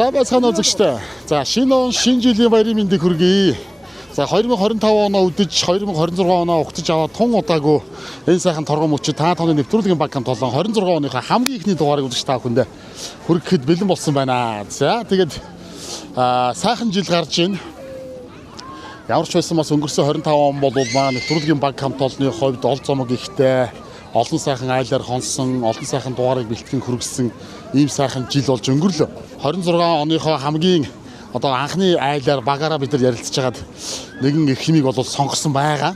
За байцгаана үзэгчтэй. За шинэ он шинэ жилийн баярын мэндийг хүргэе. За 2025 оноо үдэж 2026 оноо угтаж аваад тун удаагүй энэ сайхан торгон мөчид та тооны нэвтрүүлгийн баг хамт олон 26 оныхоо хамгийн ихний дугаарыг үзэж та бүхэндээ хүргэхэд бэлэн болсон байна. За тэгээд сайхан жил гарч ийн. Ямар ч байсан бас өнгөрсөн 25 он бол маань нэвтрүүлгийн баг хамт олонны хувьд ол зомог ихтэй олон сайхан айлаар хонсон, олон сайхан дугаарыг бэлтгэн хүргэсэн ийм сайхан жил болж өнгөрлөө. 26 оныхоо хамгийн одоо анхны айлаар багаараа бид нар ярилцж хагаад нэгэн их хэмиг бол сонгосон байгаа.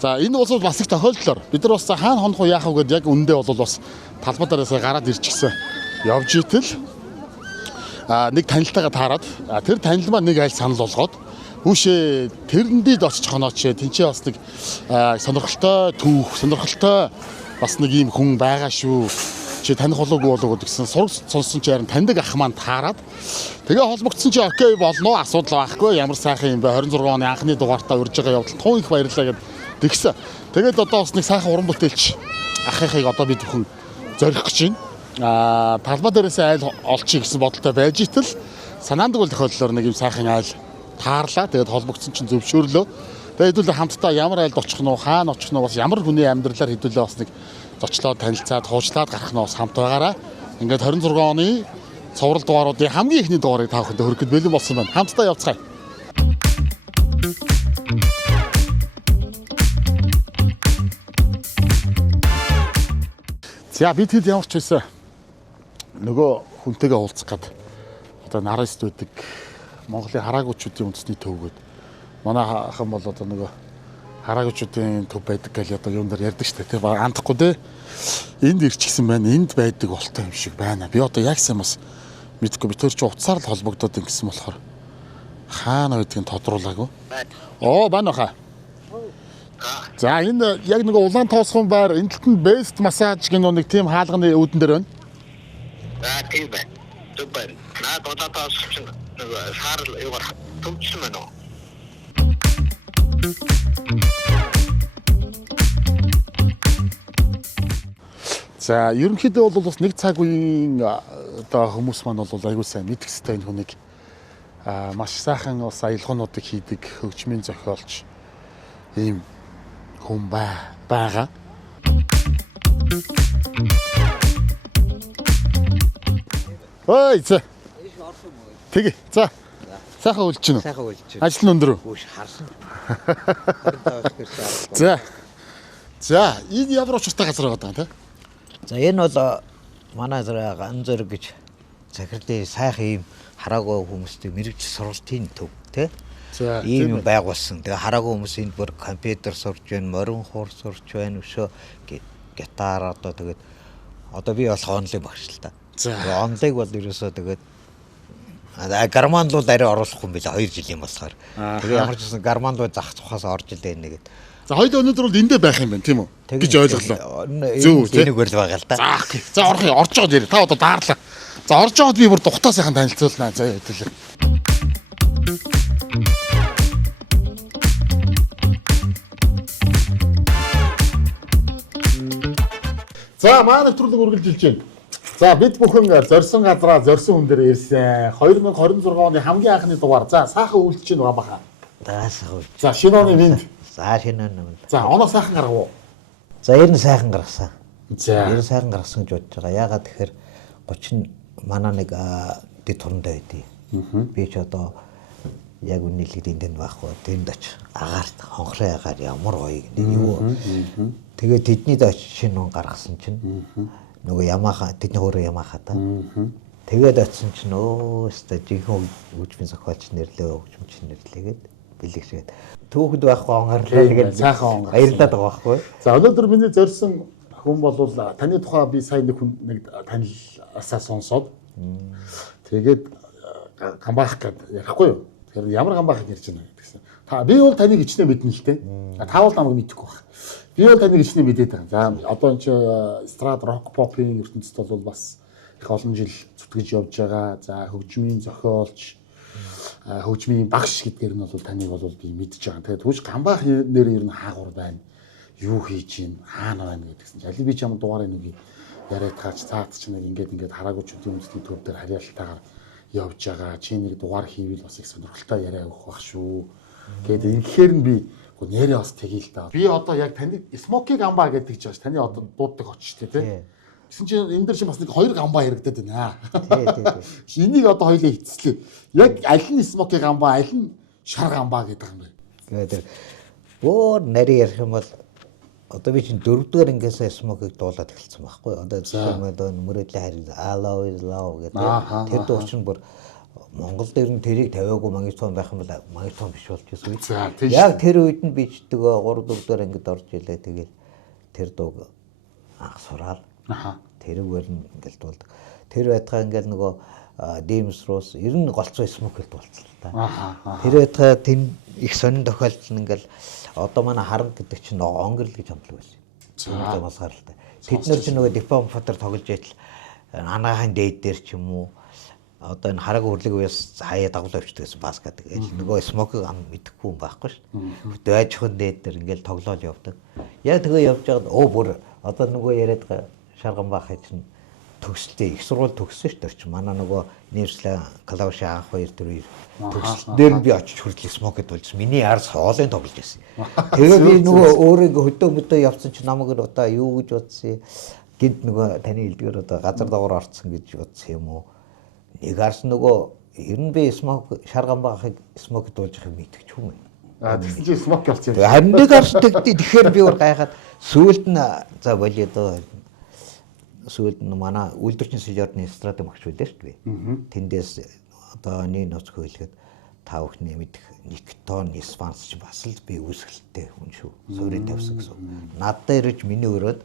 За энэ бол бас их тохиолдлоор бид нар бас хаана хонох уу яах вэ гэдээ яг үндэ бол бас талбай дээрээс гараад ирчихсэн. Явж итэл нэг танилтайгаа таарад тэр танил маань нэг айл санал болгоод хүүшээ тэрэндээ очиж хонооч тэнцээ бас нэг сонирхолтой түүх, сонирхолтой бас нэг ийм хүн байгаа шүү. Чи таних болоогүй болоо гэдгсэн сураг сонссон чи харин таньдаг ах маань таарад тэгээ холбогдсон чи окей болно асуудал байхгүй ямар сайхан юм бэ 26 оны анхны дугаартаа урьж байгаа явдал тун их баярлалаа гэд тэгсэн. Тэгээд одоо бас нэг сайхан уран бүтээлч ахыхыг одоо бид бүхэн зорих гэж байна. Талбай дээрээс айл олчих гэсэн бодолтой байж итэл санаандаг бол тохиолдлоор нэг юм сайхан айл таарлаа. Тэгээд холбогдсон чинь зөвшөөрлөө. Тэгээд хэдүүлээ хамтдаа ямар айлд очих нь уу, хаана очих нь уу, бас ямар хүний амьдралаар хэдүүлээ бас нэг зочлоод танилцаад хуужлаад гарах нь бас хамт байгаараа. Ингээд 26 оны цоврал дугааруудын хамгийн ихний дугаарыг та бүхэнд хүргэхэд бэлэн болсон байна. Хамтдаа явцгаая. За бид хэд ямар ч байсан нөгөө хүнтэйгээ уулзах гээд одоо нараст байдаг Монголын хараагуучдын үндэсний төв гээд манай хахан бол одоо нөгөө хараагуучдын төв байдаг гэж одоо юун дээр ярьдаг шүү дээ. Тэгээ андахгүй дээ. Энд ирчихсэн байна. Энд байдаг болтой юм шиг байна. Би одоо яг сайн бас мэдгүй би тэр чи утсаар л холбогдоод ингэсэн болохоор хаана байдгийг тодруулаагүй. Оо байна хаа. За энэ яг нэг улаан тоосхон байр энэтэлтэн best massage гэх нэг тийм хаалганы үүдэн дээр байна. За тийм байна. Төв байна. Наад улаан тоосхон нэг саарл юугаар төвчсөн байна уу? За ерөнхийдөө бол бас нэг цаг үеийн одоо хүмүүс маань бол аягүй сайн мэдэх хэрэгтэй энэ хүнийг маш сайхан бас аялгуунуудыг хийдэг хөгжмийн зохиолч ийм хүн байгаа. Ой за. Тэгээ. За. Сайхан үлж гинэ. Сайхан үлж гинэ. Ажил нь өндөр үү? Үгүй харсан. За, энэ ямар учиртай газар байгаа даа, тэ? За энэ бол манай ан зэрэг гэж захирлын сайхан ийм хараагүй хүмүүстэй мэрэгч сургалтын төв, тэ? За, ийм юм байгуулсан. Тэгээ хараагүй хүмүүс энд бүр компьютер сурч байна, морин хуур сурч байна, өшөө гитар одоо тэгээд одоо би бол онлайн багш л та. За. Онлайг бол ерөөсөө тэгээд гарманлууд арай оруулахгүй юм билээ 2 жилийн болохоор. Тэгээ ямар ч гэсэн гарманлууд зах тухаас орж илээ нэгэд. За хоёул өнөөдөр бол эндээ байх юм байна тийм үү? Гэж ойлголоо. Зөв тэнэгээр л байгаа л да. За орох юм орж байгаа дэр. Та одоо даарлаа. За орж байгаад би бүр тухтаа сайхан танилцуулнаа. За хэвлээ. За маань нэвтрүүлэг үргэлжилж байна. За бид бүхэн зорьсон газараа зорьсон хүн дээр ирсэн. 2026 оны хамгийн анхны дугаар. За сайхан үйлч чинь байгаа баха. Даасаа. За шинэ оны минь. За шинэ оны. За оноо сайхан гаргав уу? За ер нь сайхан гаргасан. За ер нь сайхан гаргасан гэж бодож байгаа. Яагаад тэгэхээр 30 манай нэг дэд турандаа байдیں۔ Би ч одоо яг үнэлээд энд байхгүй. Тэнд оч агаарт хонхрын агаар ямар гоё гэдэг юу. Тэгээд тэдний дач шинэ он гаргасан чинь нөгөө Ямаха тэдний өөрөө Ямаха та. Тэгээд очсон чинь өөстө жинхэнэ хөгжмийн зохиолч нэрлээ хөгжмч нэрлээгээд бэлэгшээд түүхэд байхгүй онгарлаа тэгээд сайхан баярлаад байгаа байхгүй. За өнөөдөр миний зорьсон хүн бол таны тухай би сайн нэг таниласаа сонсоод тэгээд гамбаах гэдэг ярихгүй юу. Тэгэхээр ямар гамбаахыг ярьж байна гэдгсэн. Та би бол таныг ичнээ мэднэ л дээ. Та бол намайг мэдэхгүй байх. Би бол таныг ичнээ мэдээд байгаа. За одоо энэ чи эстрад рок попын ертөнцид бол бас их олон жил зүтгэж явж байгаа. За хөгжмийн зохиолч хөгжмийн багш гэдгээр нь бол таныг бол би мэдж байгаа. Тэгээд түүж гамбаах нэр ер нь хаагур байна. Юу хийж юм, хаана байна гэдгсэн. Али би ч юм дугаарыг нэг яриад таач цаац ч нэг ингээд хараагуучдын үндэсний төв дээр харьяалтайгаар явж байгаа. Чи нэг дугаар хийвэл бас их сонирхолтой яриа өгөх бах шүү. Гэдэг ингэхээр нь би нэрээ бас тгий л да. Би одоо яг таны Smoky Gamba гэдэг ч бас таны одоо дууддаг очиж тий. Гэсэн чинь энэ дэр чи бас нэг 2 гамба яригдаад байна. Тий. Энийг одоо хоёлаа эцэслээ. Яг аль нь Smoky Gamba, аль нь Шар Gamba гэдэг юм бэ? Тэгээд өөр нарийн ярих юм бол одоо би чинь 4-р ангиасаа Smoky-г дуулаад эхэлсэн байхгүй. Одоо одоо мөрөдлийн харин I love is love гэдэг. Тэр дууч нь бүр Монгол дээр нь тэрийг тавиагүй магнитофон байх юм бол магнитофон биш болж байсан. Яг тэр үед нь би ч тэгээ 3-4-р ангид орж илээ. Тэгээд тэр дууг анх сураал. Тэрүүгээр нь ингээл дуулдаг. Тэр байтгаа ингээл нөгөө Димс Рос ер нь голцоо Smoky-г дуулсан л та. Тэр байтгаа тэн их сонин тохиолдол нь ингээл одоо манай харанг гэдэг чинь онгорл гэж хамтлаг байсан. Тийм бас гаралтай. Тэд нар чинь нөгөө диплом фотор тоглож байтал анагаахын дээд дээр ч юм уу одоо энэ хараг хөрлөг үес хаяа дагуулж авчдаг гэсэн баска гэдэг. Нөгөө Smoky-г ам мэдэхгүй юм байхгүй шүү. Дайжхан дээд дээр ингээл тоглоол явдаг. Яг тэгээ явж байгаад бүр одоо нөгөө яриад Шар Gamba чинь төгсөлтэй их сургууль төгссөн шүү дээ. Манай нөгөө нэрслэн Клауш анх 2 4 төгсөл дээр би очиж хүртэл Smoky дуулсан. Миний арс хоолын тоглож байсан. Тэгээ би нөгөө өөрийгөө хөдөө мөдөө явцсан чинь намайг одоо юу гэж бодсон. Гинт нөгөө таны хэлдгээр одоо газар дагуур орцсон гэж бодсон юм уу? Нэг арс нөгөө ер нь би Шар Gamba-ыг Smoky дуулж байгааг мэдчих юм байна. Тэгсэн чинь Smoky болсон юм. Харин нэг арс тэгэхээр би өөр гайхаад сүүлд нь за болио доо сүүлд нь манай үйлдвэрчин сэлжорны эстрадын багш байлаа шүү дээ. Тэндээс одоо нэг ноц хөөлгээд та бүхний мэдих Никтон Нисванс ч бас л би үүсгэлтэй хүн шүү. Суурь тавьсан гэсэн. Надад ирж миний өрөөд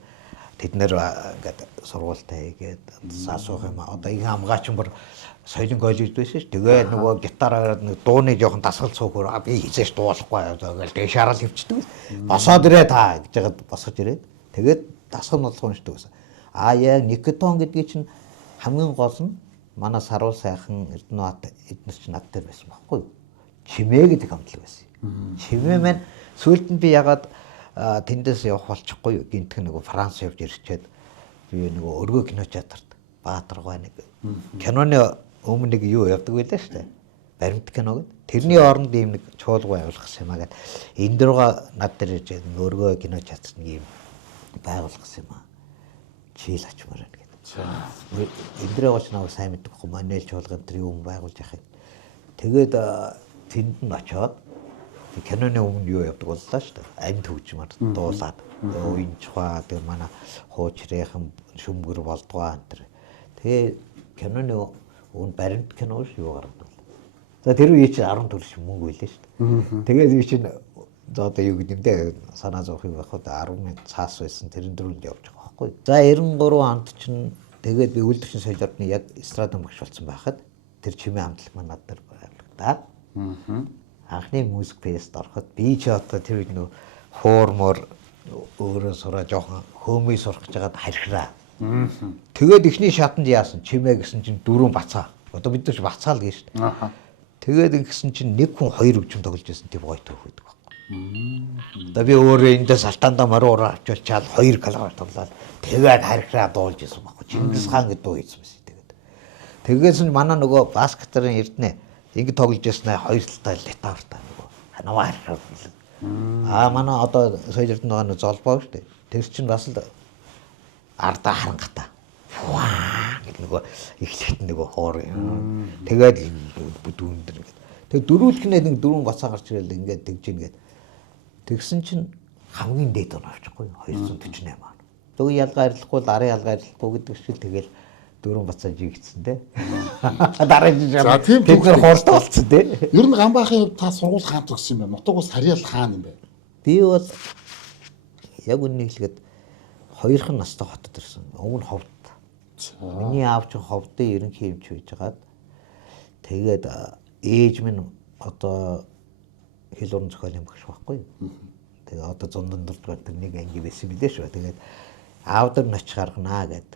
тэд нэр ингээд сургуультай хийгээд асуух юм. Одоо их хамгаач бүр соёлын коллеж байсан шүү. Тэгээ нөгөө гитараар нэг дууны жоохон дасгал цуухөр би хизээш дуулахгүй одоо ингээл дэ шарал хөвчдөг. Босоод ирээ та гэж яагаад босож ирээд тэгээд дасгал нодлох уншдаг гэсэн. Яг Никтон гэдгийг чинь хамгийн гол нь манай Саруу сайхан Эрдэнэбат эднес чинь над дээр байсан байхгүй юу? Чимээ гэдэг хамтлаг байсан. Чимээ маань сүүлд нь би ягаад тэндээс явах болчихгүй юу? Гинтг нөгөө Франц явж ирчээд би нөгөө өргөө кино театрт Баатаргай нэг киноны өмнө нэг юу явдаг байлаа шүү дээ. Баримт кино гэдэг. Тэрний оронд ийм нэг чуулга байгуулах юм аа гэд. Энэ дөрөга над дээр ирж өргөө кино театрт нэг ийм байгуулах юм аа. Чийл ачмаар байна гэдэг. Эндрээ гоч наваа сайн мэддэггүй манел чуулган тэр юм байгуулж яхад. Тэгээд тэнд нь очоод киноны өмнө юу явдаг боллоо шүү дээ. Амь төгжмөр дуулаад уян чухаа тэр манай хуучрынхан шүмгэр болдгоо энэ. Тэгээ киноны өмнө баримт кино юу гаргав. За тэр үе чинь 10 төгрөг мөнгө байлаа шүү дээ. Тэгээд би чинь за одоо юу гэдэг юм бэ? Санаа зовхыг байхад 10 минут цаас байсан тэрэн дөрөнд явж байгаа. За 93 онд чинь тэгээд би үйлдвэрчин соёлын яг эстрадын багш болсон байхад тэр чимээ хамтлаг маань над дээр байгуулагдаад анхны музик фест ороход би ч одоо тэр үед нөө хуурмор өөрөө сураа жоохон хөөмий сурах гэж байгаад хархираа. Тэгээд эхний шатанд яасан чимээ гэсэн чинь 4 бацаа. Одоо бид нар ч бацаа л гээ шүү дээ. Тэгээд ингэсэн чинь нэг хүн 2 өвчм тоглож байсан тийм гоё төөх байдаг. Одоо би өөрөө эндээс алтаандаа мороор авчуулчаад 2 калор тоглоод тэгээд харихраа дуулж исэн баггүй. Чингис хаан гэдэг дуу хийсэн байсан тэгээд. Тэгээс нь манай нөгөө баскетарын эрдэнэ ингэ тоглож яснаа 2 талтай литавртай нөгөө ханаваа харихраа. Манай одоо соёл эрдэнэ нөгөө золбоо шүү дээ. Тэр чинь бас л ардаа харангата. Гэт нөгөө эхлэхт нөгөө хоор. Тэгээд дүүн дээр ингээд. Тэгээд дөрүүлхнээ нэг 4 бацаа гарч ирэл ингээд тэгж ингээд. Тэгсэн чинь хамгийн дээд он авчихгүй 248 аа. Зөв ялгаа арилахгүй л арын ялгаа арилахгүй гэдэг шиг тэгэл 4 бацаа жигдсэн те. Дараа нь бид нар хоорт болцсон те. Ер нь Гамбаахын хувьд та сургууль хаан төгссөн юм байна. Нутаг ус Харьяал хаан юм байна. Би бол яг үннийг хэлгээд 2хан настай хотод ирсэн. Өмнө ховд. Миний аав чинь ховдын ерөнхий эмч байж байгаад тэгээд ээж минь одоо хэл уран зохиолын багш байхгүй юу. Тэгээ одоо 104 дугаар нэг анги байсан билээ шүү. Тэгээд аавдар ноч гарганаа гэд.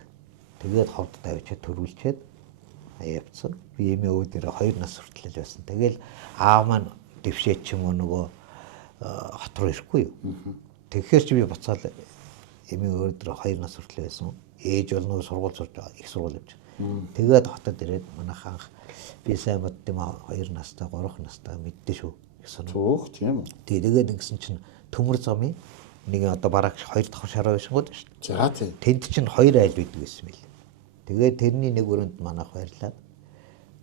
Тэгээд ховд тавьчаад төрүүлчихэд явцсан. Би эмээ өвд дээр 2 нас хүртэл байсан. Тэгэл аав маань дэвшээч ч юм уу нөгөө хот руу ирэхгүй юу. Тэгэхээр чи би буцаал эмээ өвд дээр 2 нас хүртэл байсан. Ээж бол нөгөө сургууль сурч их сургууль явж. Тэгээд хотод ирээд манайх анх би сайн бодд юм 2 настай 3 настай мэддээ шүү гэсэн. Төөх тийм үү. Тэгээд ингэсэн чинь төмөр замын нэг одоо бараг 2 давхар шараа байсан гоо шүү. За тийм. Тэнд чинь 2 айл үйдэг байсан мэл. Тэгээд тэрний нэг өрөөнд манайх баярлаад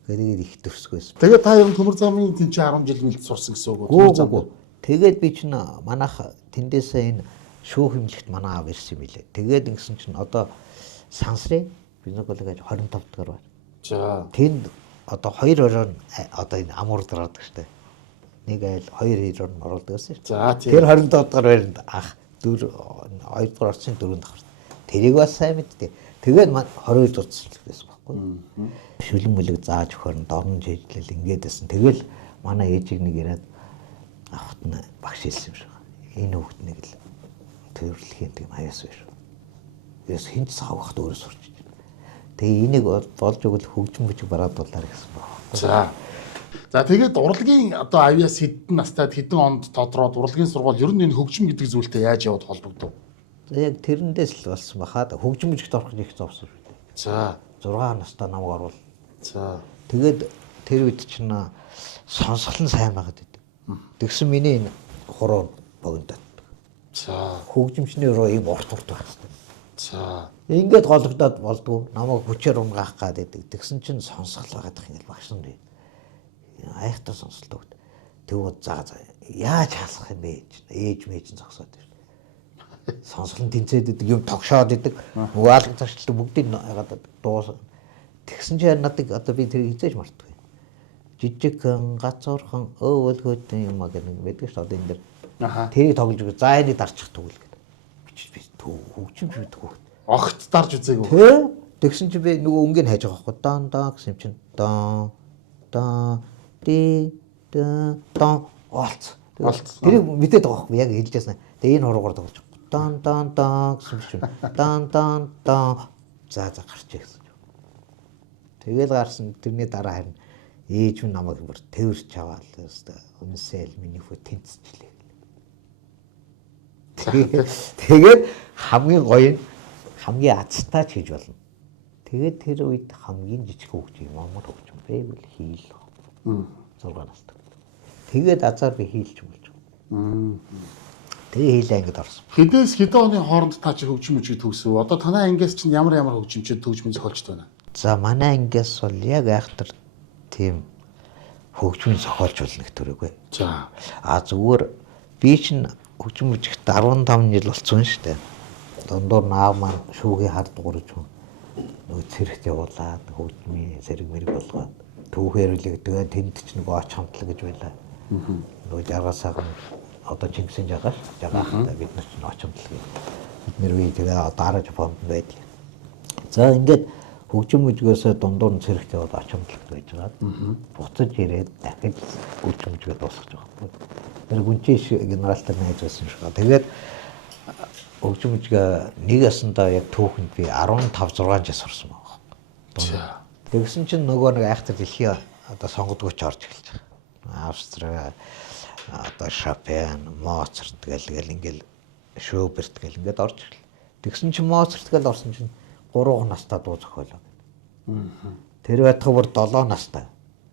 тэгээд их төрсгөөс. Тэгээд та ер нь төмөр замын тэнд чи 10 жил мэлд сурсан гэсэн үг үү? Тэгээд би чинь манайх тэндээсээ энэ шүүх хэмлэгт манай аав ирсэн юм билээ. Тэгээд ингэсэн чинь одоо сансрын бинокол гэж 25 дахь байна. За. Тэнд одоо 2 орон одоо энэ амуур дараадаг штэ. Нэг айл 2 орон оруулдаг гэсэн шүү. За тийм. Тэр 25 дахь байранд ах 2 дахь орчин 4 дахь. Тэрийг бас сайн мэдтээ. Тэгээд 22 дахь байсан байхгүй. Шүлэн мүлэг зааж өгөхөр дорн жижиглэл ингээд байсан. Тэгэл манай ээжийг нэг яриад авахт нь багш хэлсэн юм шиг. Энэ хүүхд нэг л төрөлхийн тийм аяас биш. Яс хинч савхад өөрөө сурч байна. Тэгээ энийг болж өгөл хөгжим бүжиг бараад боллаа гэсэн байна. За тэгээд урлагийн одоо авьяас хэдэн настайд хэдэн онд тодроод урлагийн сургууль ер нь энэ хөгжим гэдэг зүйлтэй яаж яваад холбогдов? За яг тэрэндээс л болсон бахаа. Хөгжим бүжигт орох их зовсон шүү дээ. За 6 настай намайг оруул. за Тэгээд тэр үед чинь сонсгол нь сайн байгаад идэв. Тэгсэн миний энэ хуруу богиндод. за Хөгжимчний руу ийм урт байх хэрэгтэй. за Ингээд гологдоод болдгоо намайг хүчээр унгаах гад идэг. Тэгсэн чинь сонсгол байгаад их ингээд багш нар айхтар сонсолдог. Тэгвэл заа яаж хаалгах юм бэ? Ээж мэж нь зогсоод байна. Сонсгол нь тэнцээд идэг, юм тогшоод идэг. Нөгөө алга зарчлал бүгдийг ягаад дуус. Тэгсэн чинь надад одоо би тэр хизээж мартдаг. Жижигхэн гацуурхан өвөлгөөдөн юм аа гэдэг байдаг шүү дээ энэ дэр. Тэрийг тоглож өгөө. За энийг дарчих тэгвэл гэдэг. Би хөгжим шийдэх хөө. огт дарж үзээгүй. Тэ? Тэгсэн чи би нөгөө өнгөний хайж байгаа байхгүй. Дан гэсэн юм чинь дан ди дан олц. Тэрийг мэдээд байгаа байхгүй яг хэлж ясна. Тэгээ энэ хуруугаар тоглож байгаа. Дан гэсэн чинь дан. За гарч ирсэн. Тэгэл гарсан тэрний дараа харин ээж минь намайг бүр тэрч аваад өстой өмнөсөл миний хөө тэнцчихлээ. Тэгээд хамгийн гоё нь хамгийн азтай ч хийж болно. Тэгээд тэр үед хамгийн жижиг хөгжим ямар хөгжим байвал хийл. 6 настай. Тэгээд азар би хийлч болж байгаа. Тэгээ хийлээ ингэж орсон. Хэдээс хэдэн оны хооронд та чи хөгжим үжиг төгсөв? Одоо танай ангиас чинь ямар хөгжимчид хөгжмийн зохиолчд байна? За манай ангиас бол яг айхтар тийм хөгжмийн зохиолч болно гэх төрөйгүй. За. Зүгээр би чинь хөгжим үжигт 15 жил болсон шүү дээ. Дундуур наав маань шүүгийн хард гурж нөгөө цэрэгт явуулаад хөгжмийн зэрэг мэрэг болгоод түүхээрүүлэг тэгээд тэнд ч нөгөө оч хамтлаг гэж байлаа. Нөгөө жаргасаа одоо Чингисийн жагаахтай бид нар ч оч хамтлаг. Бид нэр үе тэгээ одоо араж фонд байдаг. За ингээд хөгжим үжигээс дундуур нь цэрэгт яваад оч хамтлаг байж байгаа. Буцаж ирээд дахиж хөгжим үжигээ дуусгаж байгаа. Тэр гүнчиш генералтай найз байсан юм шиг. Тэгээд хөгжим үжигээ нэг ясандаа яг түүхэнд би 15 6 жил сурсан байгаа. Тэгсэн чинь нөгөө нэг айхтар дэлхийн одоо сонгодгооч орж эхэлж байгаа. Австри одоо Шопен, Моцарт гэл ингээл Шуберт гэл ингээд орж ирлээ. Тэгсэн чинь Моцарт гэл орсон чинь 3 настай дуу зохиолоо. Тэр байтга бүр 7 настай.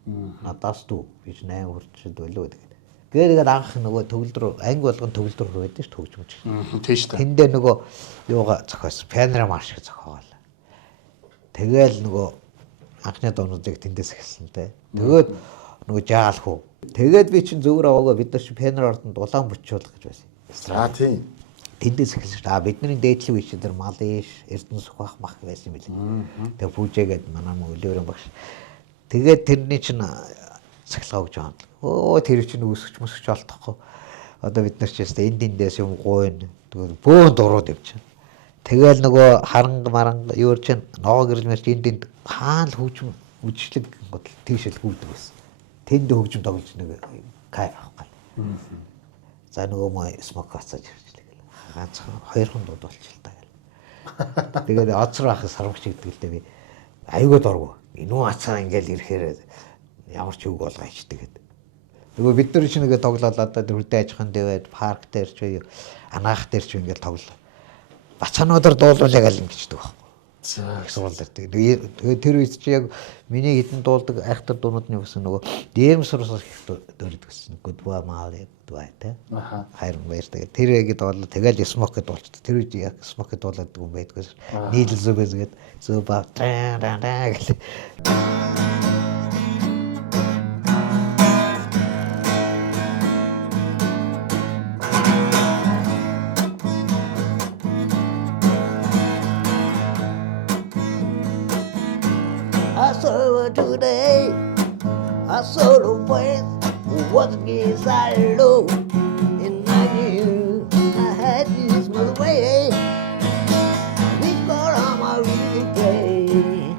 Надаас дүү би 8 хүрчэд болоо гэдэг. Тэгээд анх нөгөө төгөлд рүү анги болгон төгөлд рүү байдаг шүү хөгжим үжиг. Тийш та. Тэндээ нөгөө юугаа зохиосон. Пианера марш гэж зохиолоо. Тэгэл нөгөө анхны дуунуудыг тэндээс эхэлсэн те. Тэгээд нөгөө жаал хүү. Тэгээд би чинь зөвөр аваагаа бид нар чинь пианер ордонд улаан бүтчүүлэх гэж байсан. За тийм. Тэндээс эхэлсэн шүү. Бидний дээдлийн үеч дээр Малиш, Эрдэнэ Сүхбах мах байсан юм билээ. Тэгээд пүүжээгээд манай өлөөрэн багш. Тэгээд тэрний чинь цахилгаан гэж байна. Оо тэр чинь өсөж олдохгүй. Одоо бид нар ч ястаа эндээс юм гойно. Тэгээд бөөн дурууд явчихна. Тэгэл нөгөө харанг маранг юу ч ногоо гэрэл мэрч энд хаал хөгжим үжиглэг гол тийшэл хүйдэг байсан. Тэнд хөгжим тоглож нэг кайф авах гал. За нөгөө мой смок хацаж ирчихлээ. Ганцхан 2 дууд болчихлоо та гэл. Тэгээд оцроо ах сарвч гэдэг л дээ би аюугаа дургу. Инүү ацаа ингээл ирэхээр ямар ч үг болгоо ичдэг гэдэг. Нөгөө бид нар чинь нэг тоглолоо одоо хүрдээ аж ахуйн дэвэд парк дээр ч анаах дээр ч ингээл тоглоо. Бацаануудаар дуулуулаа гал ингэждэг байхгүй. За. Сурвалж. Тэгээд тэр үед чи яг миний хитэн дуулдаг айхтар дуунуудны гэсэн нөгөө дээрмсрээс их дөрөд гэсэн. Гудва маали гудва тэ. Аха. Хайрын баяр тэгээд тэр яг дуулаа тэгэл смок гэдээ дуулчих. Тэр үед яг смок гэдээ дуулаад юм байдгүйс. Нийлэл зүбэс гээд зөба таа гэл. I saw her today. I saw the place was against I low. And I knew I had to smooth away. Before I'm a real play.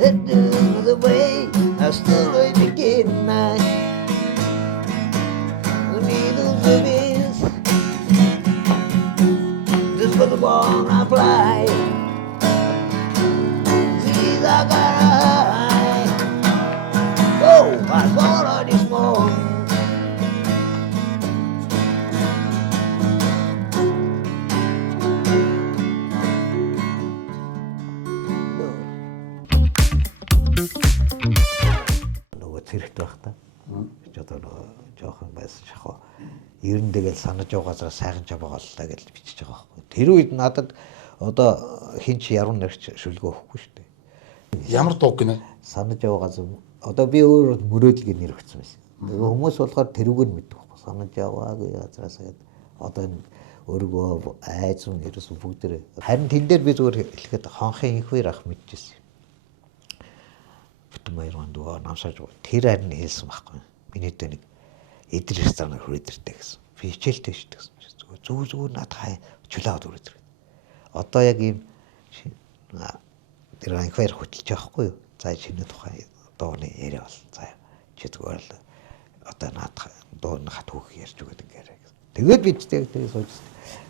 Let do the way. I still wait to get night. The needles of his. Just for the ball I fly. See, I got I saw her this morning. Нөгөө зэрэгт байх та. Чи одоо нөгөө жоохон байсан шахаа. Ер нь тэгэл санаж байгаа газараа сайхан чабаа голлоо гэж бичиж байгаа байхгүй. Тэр үед надад одоо хин ч яруу нэрч шүлгөө өгөхгүй шүү дээ. Ямар дууг гинэ? Санаж байгаа газар одоо би өөр мөрөөдөл гэж нэр өгсөн байсан. Тэгээ хүмүүс болохоор тэрүүгээр мэддэг байхгүй. Санаж яваа гэж газраас гээд одоо энэ өргөө айз юм ерөөс бүгдээ. Харин тэн дээр би зүгээр хэлэхэд хонхын их хоёр ах мэдчихсэн. Бүтэн баярын дуу намсаж тэр харин хэлсэн байхгүй. Миний дэ нэг эдэр ресторан хүрээдэртэй гэсэн. Би хичээлтэй шүү дээ гэсэн. Зүгээр над хай чулаад хүрээдэр. Одоо яг ийм тэр их хоёр хөтлөж байгаа байхгүй юу? За шинэ тухай дууны яриа бол за чи зүгээр л одоо наадах дууны хат хөөх ярьж өгöd ингээрэй гэсэн. Тэгээд бид тэгээд сууж.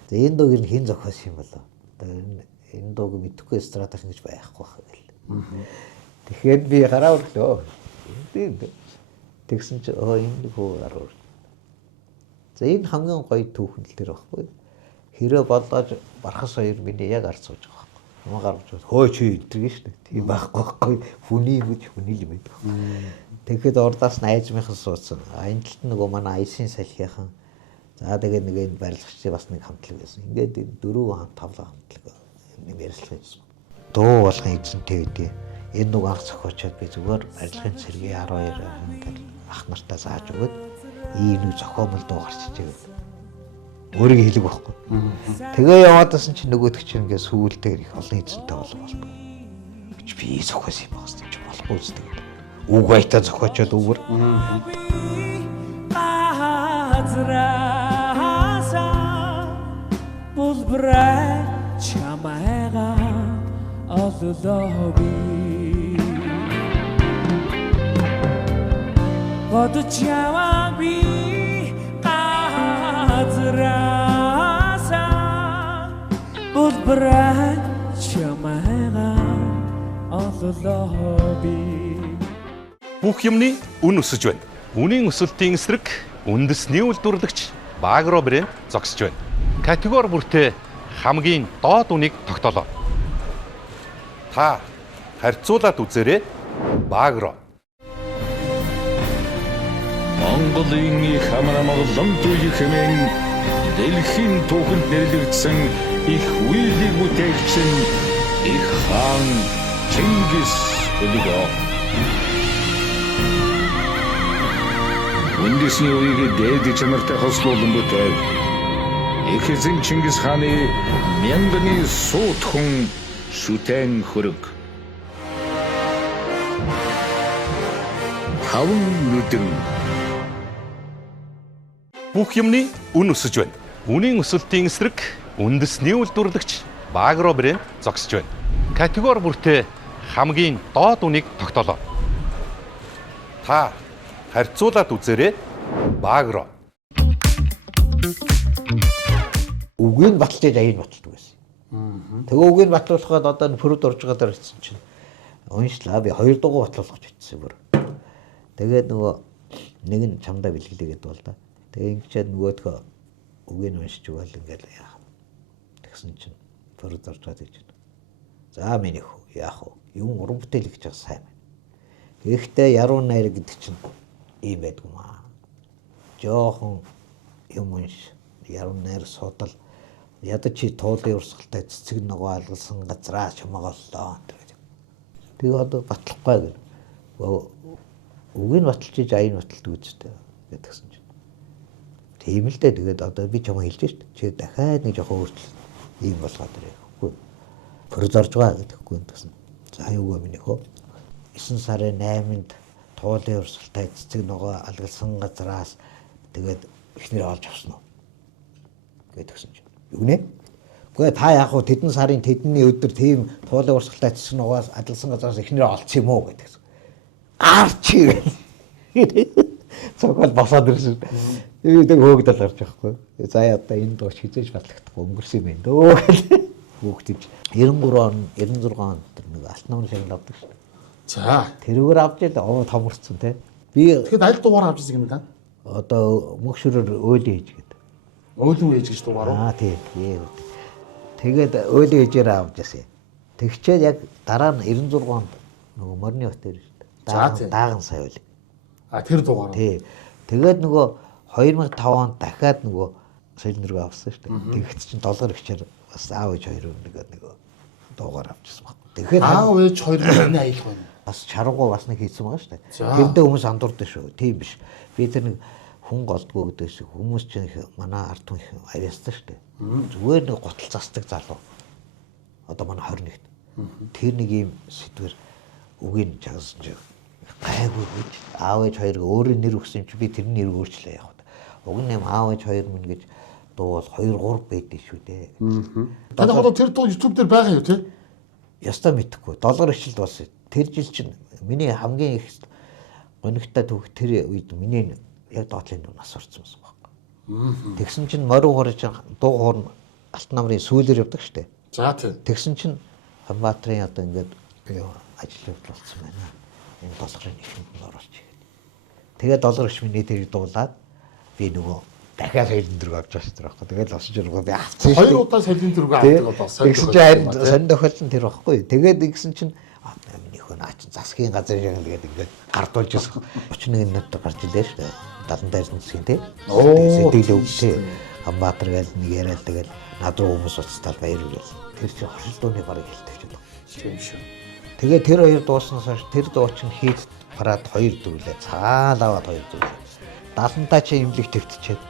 За энэ дууг нь хэн зохиосон юм болоо? Одоо энэ дууг мэдэхгүй стратеги гэж байхгүй байх гэл. Тэгэхээр би гараа өглөө. Тэгсэн чи энэ хөө гараа. За энэ хамгийн гоё түүхэн дээр байхгүй. Хэрэг болоож бархас хоёр миний яг ард сууж байгаа. Юм гаргаж хөө чи энэ шүү дээ. Тийм байхгүй. Хүний гэж хүний л байдаг. Тэгэхэд урдаас нь айжмынхан суудсан. Энэ талд нөгөө манай аясын салхихан. За тэгээд нэг энэ барилгачийн бас нэг хамтлаг байсан. Ингээд дөрөв тавлаа хамтлаг юм ярьслах гэсэн. Дуу болгон эзэнтэй үдээ. Энэ нэг анх зохиочод би зүгээр барилгын цэргийн 12 ингээд ах нартаа зааж өгöd ийм нэг зохиомл дуу гарчиж байгаа. Өөрийг хэлэг байхгүй. Тэгээ яваадсан чи нөгөөдөг чинь ингээд сүүлдээ их олон эзэнтэй болов. Би зохиос юм байна гэж болохгүй үстэй. Үг баятаа зохиочод өвөр. Булбрай чамайга оллооби Водчаваби газраса булбрай чамайга оллооби Бүх юмны үн өсөж байна. Үнийн өсөлтийн эсрэг үндэсний үйлдвэрлэгч Багро брэнд зогсож байна. Категори бүртээ хамгийн доод үнийг тогтоолоо. Та харьцуулаад үзээрэй. Багро. Монголын их хамаамаглан туй хэмээн дэлхийн түүхэнд нэрлэгдсэн их үйлдэл бүтээгч нь их хаан Чингис Хөлгөө. Үндэсний үеийг дээд чанартай хослуулан бүтээл их эзэн Чингис хааны мянганы суутхан шүтэн хөрөг. Таван нүдэн. Бүх юмны үн өсөж байна. Үнийн өсөлтийн эсрэг үндэсний үйлдвэрлэгч Багро брэнд зогсож байна. Категори бүртээ хамгийн доод үнийг тогтоолоо. Та харьцуулаад үзээрэй. Багро. Үгийг батлаж аяыг баталдаг байсан. Тэгээ үгийг батлуулахад одоо пүрэд орж байгаа даа гэсэн чинь уншлаа би хоёр дугуй батлуулах гэж хэлсэн бүр. Тэгээд нөгөө нэг нь чамдаа бэлгэлээгээд бол да. Тэгээ ингэчээд нөгөөдхөө үгийг уншиж өгөөл ингээл яах. Тэгсэн чинь пүрэд орж байгаа гэж байна. За миний хүү яах вэ? Юм уран бүтээл гэж байгаа сайн байна. Гэхдээ яруу найр гэдэг чинь ийм байдаг юм аа. Жохон юм унш яруу найр судал ядаж чи туулын урсгалтай цэцэг нөгөө алгалсан газраа чамааголлоо гэдэг. Тэгээ одоо батлахгүй гэр. Үгийг баталж аян баталдаг үстэй гэдгсэн чинь. Тийм л дээ тэгээд одоо би чамаа хэлж шít. Чи дахиад нэг жоохон өөрчлөлт ийм болгоод ирэхгүй. Прозорж байгаа гэдэггүй гэсэн. За юу вэ миний хөө? 9 сарын 8-нд туулын урсгалтай цэцэг нөгөө алгалсан газраас тэгээд ихнэр олж авсан уу гэдгсэн чинь. Юу нэ? Гэхдээ та яг хуу тэдэн сарын тэдний өдөр тийм туулын урсгалтай цэцэг нугаас адилсан газраас ихнэр олцсон юм уу гэдгсэн. Арчи. Цогол босоод ирсэн. Тэгээд хөөгдөл гарч байхгүй. За одоо энэ дууч хизээж батлагдахгүй өнгөрсөн юм байна дөө. Хөөгдөж 93 он 96 он тэр нэг алт намын шагнал авдаг шүү. За. Тэрүүгээр авч яа томорцсон те. Би Тэгэхэд аль дугаар авч ирсэн юм даа? одоо мөгшөрөөр өөлөө хийж гээд. Өөлөө ээж гэж дугаар уу? Тийм. Тэгээд өөлөө ээжээр авч яасан. Тэгчээд яг дараа нь 96 онд нөгөө морины хотер шүү дээ. Дааган сая үл. Тэр дугаар. Тийм. Тэгээд нөгөө 2005 онд дахиад нөгөө солинроо авсан шүү дээ. Тэгэхэд чинь доллар ихчээр бас аав ээж хоёр нэг дугаар авчихсан баг. Тэгэхээр аав ээж хоёр нь аялах байна. бас чаргуу бас нэг хийсэн байгаа шүү дээ. Тэрдээ хүмүүс андуурдаг шүү. Тийм биш. Би тэр нэг хүн голдгоо гэдэг шиг хүмүүс чинь манай ард түмэн их авьяастай шүү дээ. Зүгээр нэг готл застдаг залуу. Одоо манай 21-т. Тэр нэг юм сэдвэр үгийн жагсан чинь гайгүй гэж аав ээж хоёр өөрийн нэр өгсөн чи би тэр нэр өөрчлөө явах. Уг нь юм аав ээж хоёр минь гэж дуу бол 2 3 байдаг шүү дээ. Танайх одоо тэр дуу YouTube дээр байгаа юу те? Ястаа мэдэхгүй. Доллар ичилд болсон. Тэр жил чинь миний хамгийн их гонигтай төгөх тэр үед миний яг доотлын дуу нас орсон байсан байхгүй. Тэгсэн чинь морин хуурж дуу хуурн алт намрын сүүлээр явдаг штэ. За тийм. Тэгсэн чинь Хамбаатрын одоо ингээд ажил явдал болсон байна. Энэ долларын ихэнд оруулж игээд. Тэгээд доллар иш миний тэрийг дуулаад би нөгөө дахиад соёлын дөрөв авч байгаа шүү дээ. Тэгээд лосж иргөө би авцсан шүү. 2 удаа соёлын дөрөв авдаг одоо соёлын. Тэгсэн чинь харин сонь тохиолдсон тэр байхгүй. Тэгээд ингэсэн чинь миний хөө наа чи засгийн газар яг ингээд гардуулж ирсэн. 31 минут гарч илээ шүү дээ. 70 засгийн тий. Сэтгэл өвчтэй Хамбаатар гээл нэг яриад тэгэл над руу хүмүүс уцтал баяр үрэл. Тэр чинь хорилдооны барыг хэлдэг ч юм. Тийм шүү. Тэгээ тэр хоёр дууснаас хойш тэр дуу чинь хийд парад 2 дөрүлээ. Цаалаваад 2 дөрүлээ. 70-таа чи имлэг твтчихэд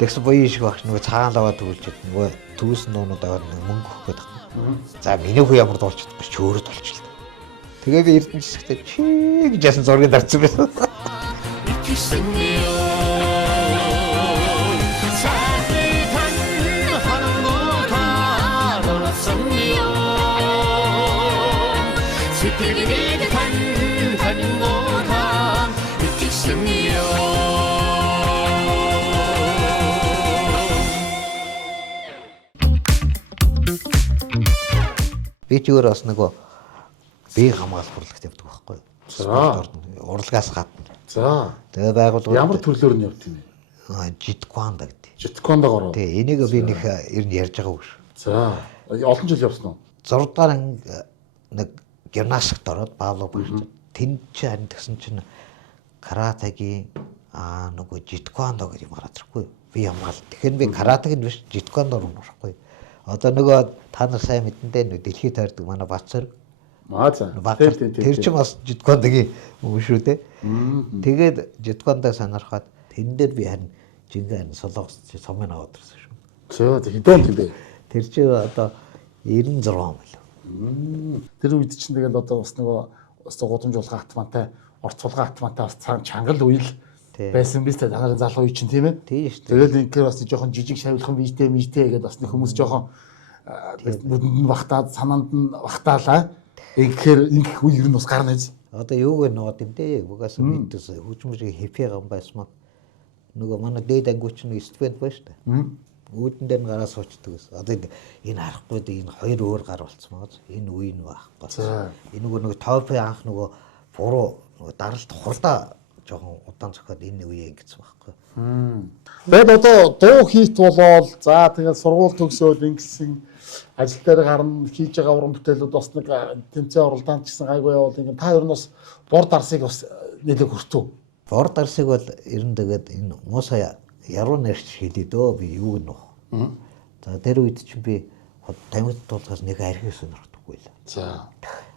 тэгс боёо шиг багш нөгөө цаалаваад төгөлчихэд нөгөө төвс нуунууд аваад мөнгө өгөх гээд байна. За миний хүү ямар дуулч чадахгүй ч өөрөө толчлоо. Тэгээ би Эрдэнэ хэсэгтээ чи гэж ясан зургийг дарцсан байсан. Би ч өөр бас нөгөө бие хамгаалах урлагт явдаг байхгүй юу? Урлагаас гадна. За. Тэгээ байгууллагууд ямар төрлөөр нь явд юм бэ? Житкванда гэдэг. Житквандагоор. Тий, энийг би нэг ер нь ярьж байгаа үгүй шүү. За. Олон жил явсан уу? 6 дахь анги нэг гимнастикт ороод баалуу багш. Тэнд чи харин тэгсэн чинь каратегийн нөгөө житквандо гэдэг юм гараад ирэхгүй юу? Би хамгаал. Тэгэхээр би каратег нь биш житквандо руу орохгүй. Одоо нөгөө та нар сайн мэдэндээ нэг дэлхийд тойрдог манай Бацэр. За. Тэр чинь бас житквандагийн юм шүү дээ. Тэгээд житквандаа сонирхоод тэн дээр би харин жинхэнэ солонгос сумын аваад ирсэн шүү. За хэдэн он бэ? Тэр чинь одоо 96 он байлаа. Тэр үед чинь тэгэл одоо бас нөгөө гудамжуулгын автоматтай, орцуулгын автоматтай бас чангал үйл байсан биз дээ. Танарын залуу үе чинь тийм ээ. Тийм шүү дээ. Тэгэл ингээр бас жоохон жижиг шавилхан бийтэй гэдэг бас нэг хүмүүс жоохон нүдэнд нь багтаад санаанд нь багтаалаа. Ингээр ингэх үе ер нь бас гарна биз. Одоо юуг ноод юм дээ. Угаасаа бидээс хүчмжиг хэпи гам байсмаа. Нөгөө манай дээд ангууч нэг студент байна шүү дээ. Үүдэн дээр гараа суучдаг гэсэн. Одоо энэ харахгүй дээ энэ хоёр өөр гар болцсон байгаа. Энэ үе нь байхгүй. Энэ нөгөө топи анх нөгөө буруу нөгөө даралт хурлаа жоохон удаан зохиод энэ үе ингэсэн байхгүй. Тэгэд одоо дуу хийт болоод за тэгээд сургууль төгсөөл ингэсэн ажил дээр гарна хийж байгаа уран бүтээлүүд бас нэг тэмцээн оролдоонд ч гэсэн гайгүй явал ингэ та ер нь бас бор дарсыг бас нэлээд хүртв. Бор дарсыг бол ер нь тэгээд энэ муусаа яруу найрч хэлээ дөө би юуг нь нөх. За тэр үед чинь би тамхи тулгаас нэг архив сонирхдаггүй л. За.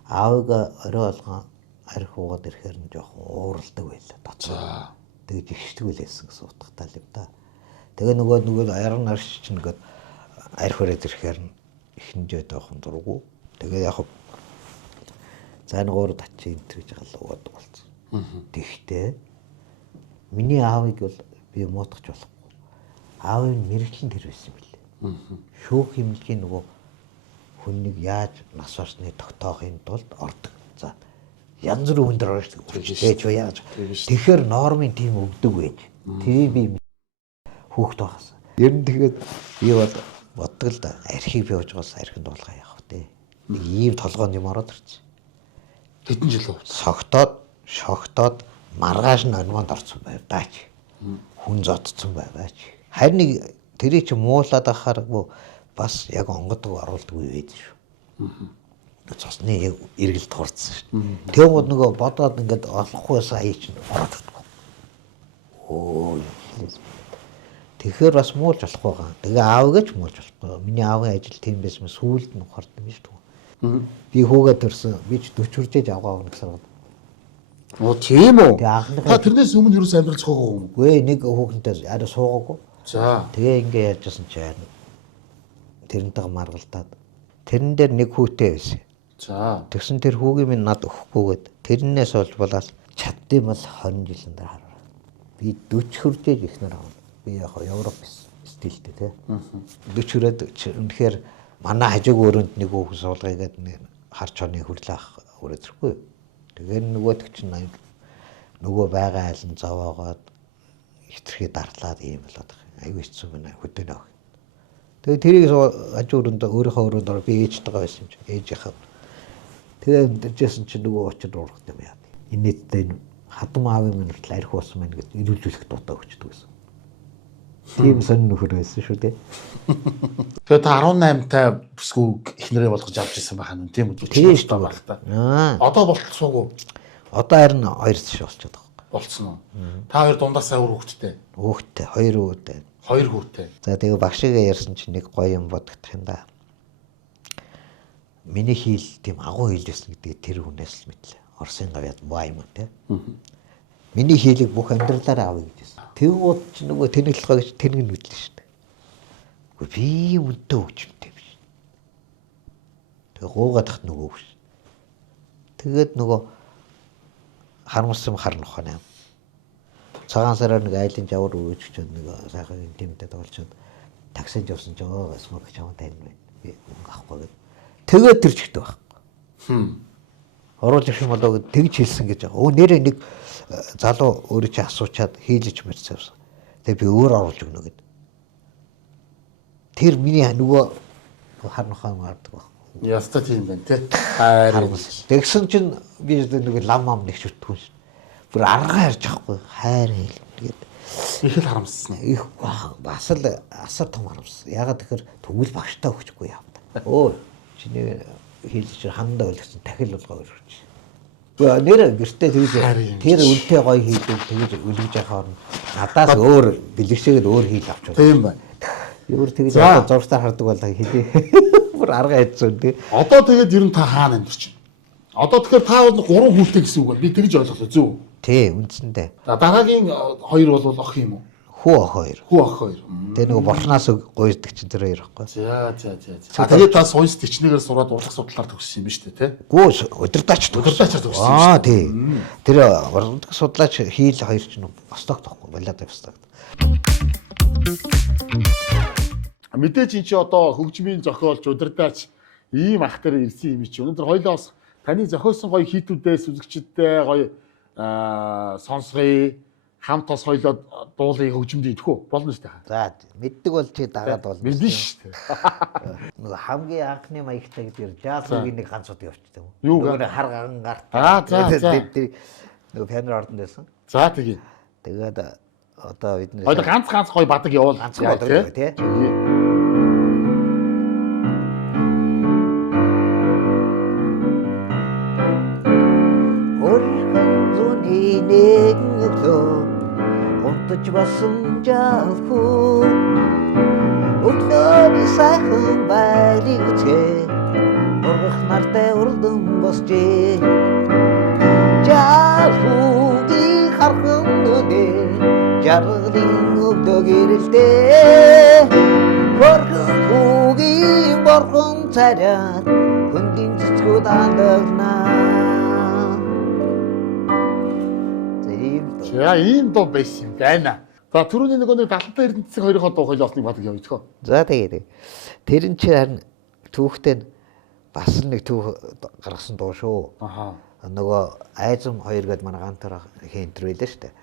Аавыг орой болгон архив уугаад ирэхээр нь жоохон ууралдаг байлаа. За. Тэгээд ихшдэг байлээсэн гэсэн утгатай л юм да. Тэгээ нөгөө яруу найрч чинь ингээд архивраад ирэхээр нь ихэнжээд явах юм дурггүй. Тэгээ яг за нэг өөр татчих энэ гэж галуугаад болсон. Тэгтээ миний аавыг бол би муутгах болохгүй. Аавын мэрэгчлэн тэр байсан билээ. Шүүх хэмнэлгийн нөгөө хүнийг яаж нас барсны тогтоохын тулд ордог. За янз бүрийн хүн дээр ордог. Тэгж яаж. Тэгэхээр нормын тийм өгдөг байж. Тэр би хүүхд байхаас. Ер нь тэгээд би бол боддог л да архив явж байгаас архинд болгоо явах тий. Нэг ийм толгойн юм ороод ирчихсэн. Хэдэн жил вэ? Шогтоод маргааш нь онмонд орсон байв даач. Хүн зодцсон байваач. Харин нэг тэрий чи муулаад ахааргүй бас яг онгодог оруулдаг үе байдаг шүү. Цосны яг эргэлт хурцсан шүү. Тэгвэл нөгөө бодоод ингээд олохгүй сая чинь ороод ирдэг. Оо. Тэгэхээр бас муулж болохгүй байгаа. Тэгээ аавгаач муулж болохгүй. Миний аавын ажил тийм байсан сүүлд нь ухаардаг юм шүү. Би хүүгээ төрсөн. Би ч 40 хүрчээж авгаа өгнө гэсэн. Оо тийм үү? Та тэрнээс өмнө юу ч амьдрал цохоогүй юм. Үгүй нэг хүүхэнтэй арай суугаагүй. За. Тэгээ ингээ ярьжсэн чинь тэрнтэйг маргалдаад тэрэн дээр нэг хүүтэй байсан. За. Тэгсэн тэр хүүгийн минь над өгөхгүйгээд тэрнээс болж болоод чаддсан бол 20 жилийн дараа хараа. Би 40 хүрчээж ихнэр авна. Би яг Европ стилтэй тий. 40 хүрээд үнэхээр манай хажиг өрөөнд нэг хүүхэн суулгаагээд харч оны хүрлэх өрөөдөргүй. Тэгээ нөгөөдөг чинь нөгөө байгаа айлын зовоогоод хитрхи дарлаад ийм болоод байгаа. Аюу хэцүү байна хөдөөнөө. Тэгээ тэрийг хажиг өрөөнд өөрийнхөө өрөөнд би ээжтэйгээ байсан чинь ээжийнхаа. Тэгээ дэржсэн чинь нөгөө очир уурах юм яа. Инээдтэй хадам аавын минь хүртэл арх уусан байна гэж ирүүлжүүлэх дутаа өгчдөг байсан. Тийм сонир нөхөр байсан шүү дээ. Тэгээ та 18-тай бүсгүй ихнэрээ болгож авч ирсэн байх нь тийм үү? Тийм шүү дээ баг та. Одоо болцсоогүй. Одоо харин 2 дэш болчиход байгаа. Болцсон уу? Та хоёр дундаас өөр хүүхэдтэй. Хүүхэдтэй 2 хүүхэдтэй. 2 хүүхэдтэй. За тэгээ багшигээ ярьсан чинь нэг гоё юм бодогдох юм да. Миний хийл тийм агуу хийлсэн гэдэг тэр хүнээс л мэдлээ. Орсын гавьяд баа юм те. Миний хийлийг бүх амьдралаараа авъя гэж. Тэгвэл ч нөгөө тэнэглэхөө гэж тэнэг нь мэдлээ шүү дээ. Гэхдээ би үнтэй хөгжмөнтэй биш. Тэгээ гуугаад тахт нөгөө биш. Тэгээд нөгөө харамсан харна ухаана. Цагаан сараар нэг айлын жавар өгөөччөөд нэг сайхан тэмдээд олчоод таксинд явсан ч смог чамд тань байна. Би мөнгө авахгүй гэд. Тэгээд тэр чигтэй байхгүй. Оруулж ирэх юм болоо гэд тэгж хэлсэн гэж байгаа. Өө нэрээ нэг залуу өөрөө чи асуучаад хийлэж мэрсэн. Тэгээ би өөр оруулж өгнө гэд. Тэр миний нөгөө харна ухаан гардаг баг. Яста тийм байна тий. Хайр. Тэгсэн чинь би нэг лам ам нэг шүтггүй шин. Бүр аргаа ярьж байхгүй хайр хэл тэгээд их л харамссан. Их бас л асар том харамссан. Ягаад тэгэхээр төгөл багштай өгчихгүй яав. Өө чиний хийлж хандаа ойлгосон тахил болгоо өргөж. Нэр гэртээ тэгж тэр үнтэй гоё хийдэг тэгж өлгөж яхаар надаас өөр бэлэгшээгээд өөр хийл авч байна. Тийм байна. Өөр тэгж зурстаар хардаг болоо хэлээ. Бүр арга хайцсан тий. Одоо тэгээд ер нь та хаана амьдарч байна? Одоо тэгэхээр та бол 3 хүүтэй гэсэн үг байна. Би тэгж ойлголоо зөв. Тий, үндсэндээ. Дараагийн 2 бол ох юм уу? Хүү ах 2. Хүү ах 2. Тэгээ нөгөө боршнаас гойрдаг чинь тэр 2 байхгүй. За. Тэгээд та сойс тичнэгээр сураад урлах судлаар төгссөн юм ба шүү дээ, тий? Гүү удирдаач төгссөн. Тий. Тэр урлаг судлаач хийл 2 чинь остогт тахгүй болоод явстаг. Мэдээж эн чи одоо хөгжмийн зохиолч удирдаач ийм ах дээр ирсэн юм чи. Өнөөдөр хоёлоо бас таны зохиолсон гоё хийтүүдээс үзэгчдтэй гоё сонсгоё. Хамт бас хоёлоо дуулыг хөгжмөд идэхүү болно шүү дээ. За мэддэг бол чи дагаад болно. Мэднэ шүү дээ. Нөгөө хамгийн анхны маягтай гэдэг жаз үгийн нэг ганц удаа явчихдаг. Юу нөгөө хар ган гарт. За. Нөгөө пианор ордонд байсан. За тэгээ. Тэгээд одоо бид нэр хоёлоо ганц гоё бадаг явуул. ганц бадаг тий. Удаж басан жаалхуу өглөөний сайхан байлиг үзгээ ургах нартай урдам босжээ жаалхуугийн хархан нүдээ жаргалын өгдөг ирэлдээ хөргөн хүүгийн борхон царайд хөндийн цэцгүүд алдарнаа. За ийм дуу байсан юм байна. За түрүүний нэг Далантай Эрдэнэцэг хоёрын дуу хойлоосныг бадаг явуулчихо. За тэгээд тэр нь чи харин түүхтэй бас нэг түүх гаргасан дуу шүү. Аха. Нөгөө айзам хоёр гээд манай гантар хийн энэ байлаа шүү дээ.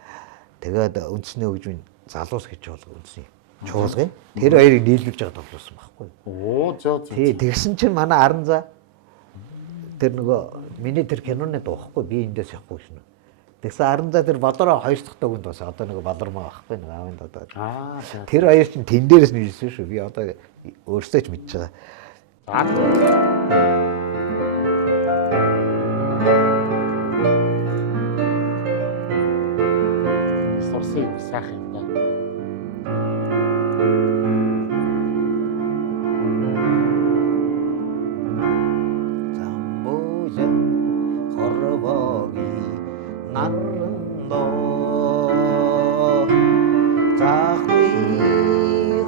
Тэгээд үндэсний хөгжмийн залуус гэж бол үндэсний чуулгын тэр хоёрыг нийлүүлж байгаа тоглосон байхгүй. Оо зөө. Тий тэгсэн чинь манай Аранза тэр нөгөө миний тэр киноны дуу байхгүй би эндээс явахгүй шнэ. Тэгсэн Аранза тэр болороо хоёр дахь дууг нь бас одоо нөгөө болормоо байхгүй нэг аавын доо. Аа тэр хоёр чинь тэн дээрээс нэрсэн шүү. Би одоо өөрсдөө ч мэдж байгаа. Сорсыг сайхан юм да. Замбузэн хорвоги наррандо захви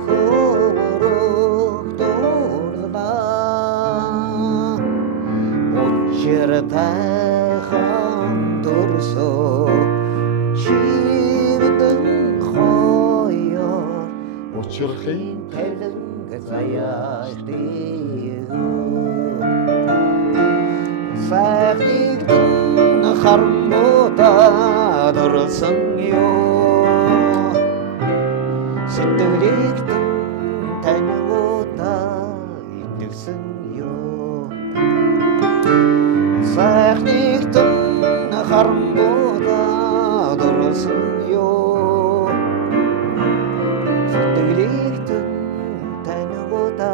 хорогдорда учиртайхан дурсо чивдэн хойор Учирхын тайлан заяашдээ сайхнигдэн хармуута дурсан ёо сэтгэлэгдэн танигуута итгэсэн ёо сайхнигдэн хармуута дурсан ёо сэтгэлэгдэн танигуута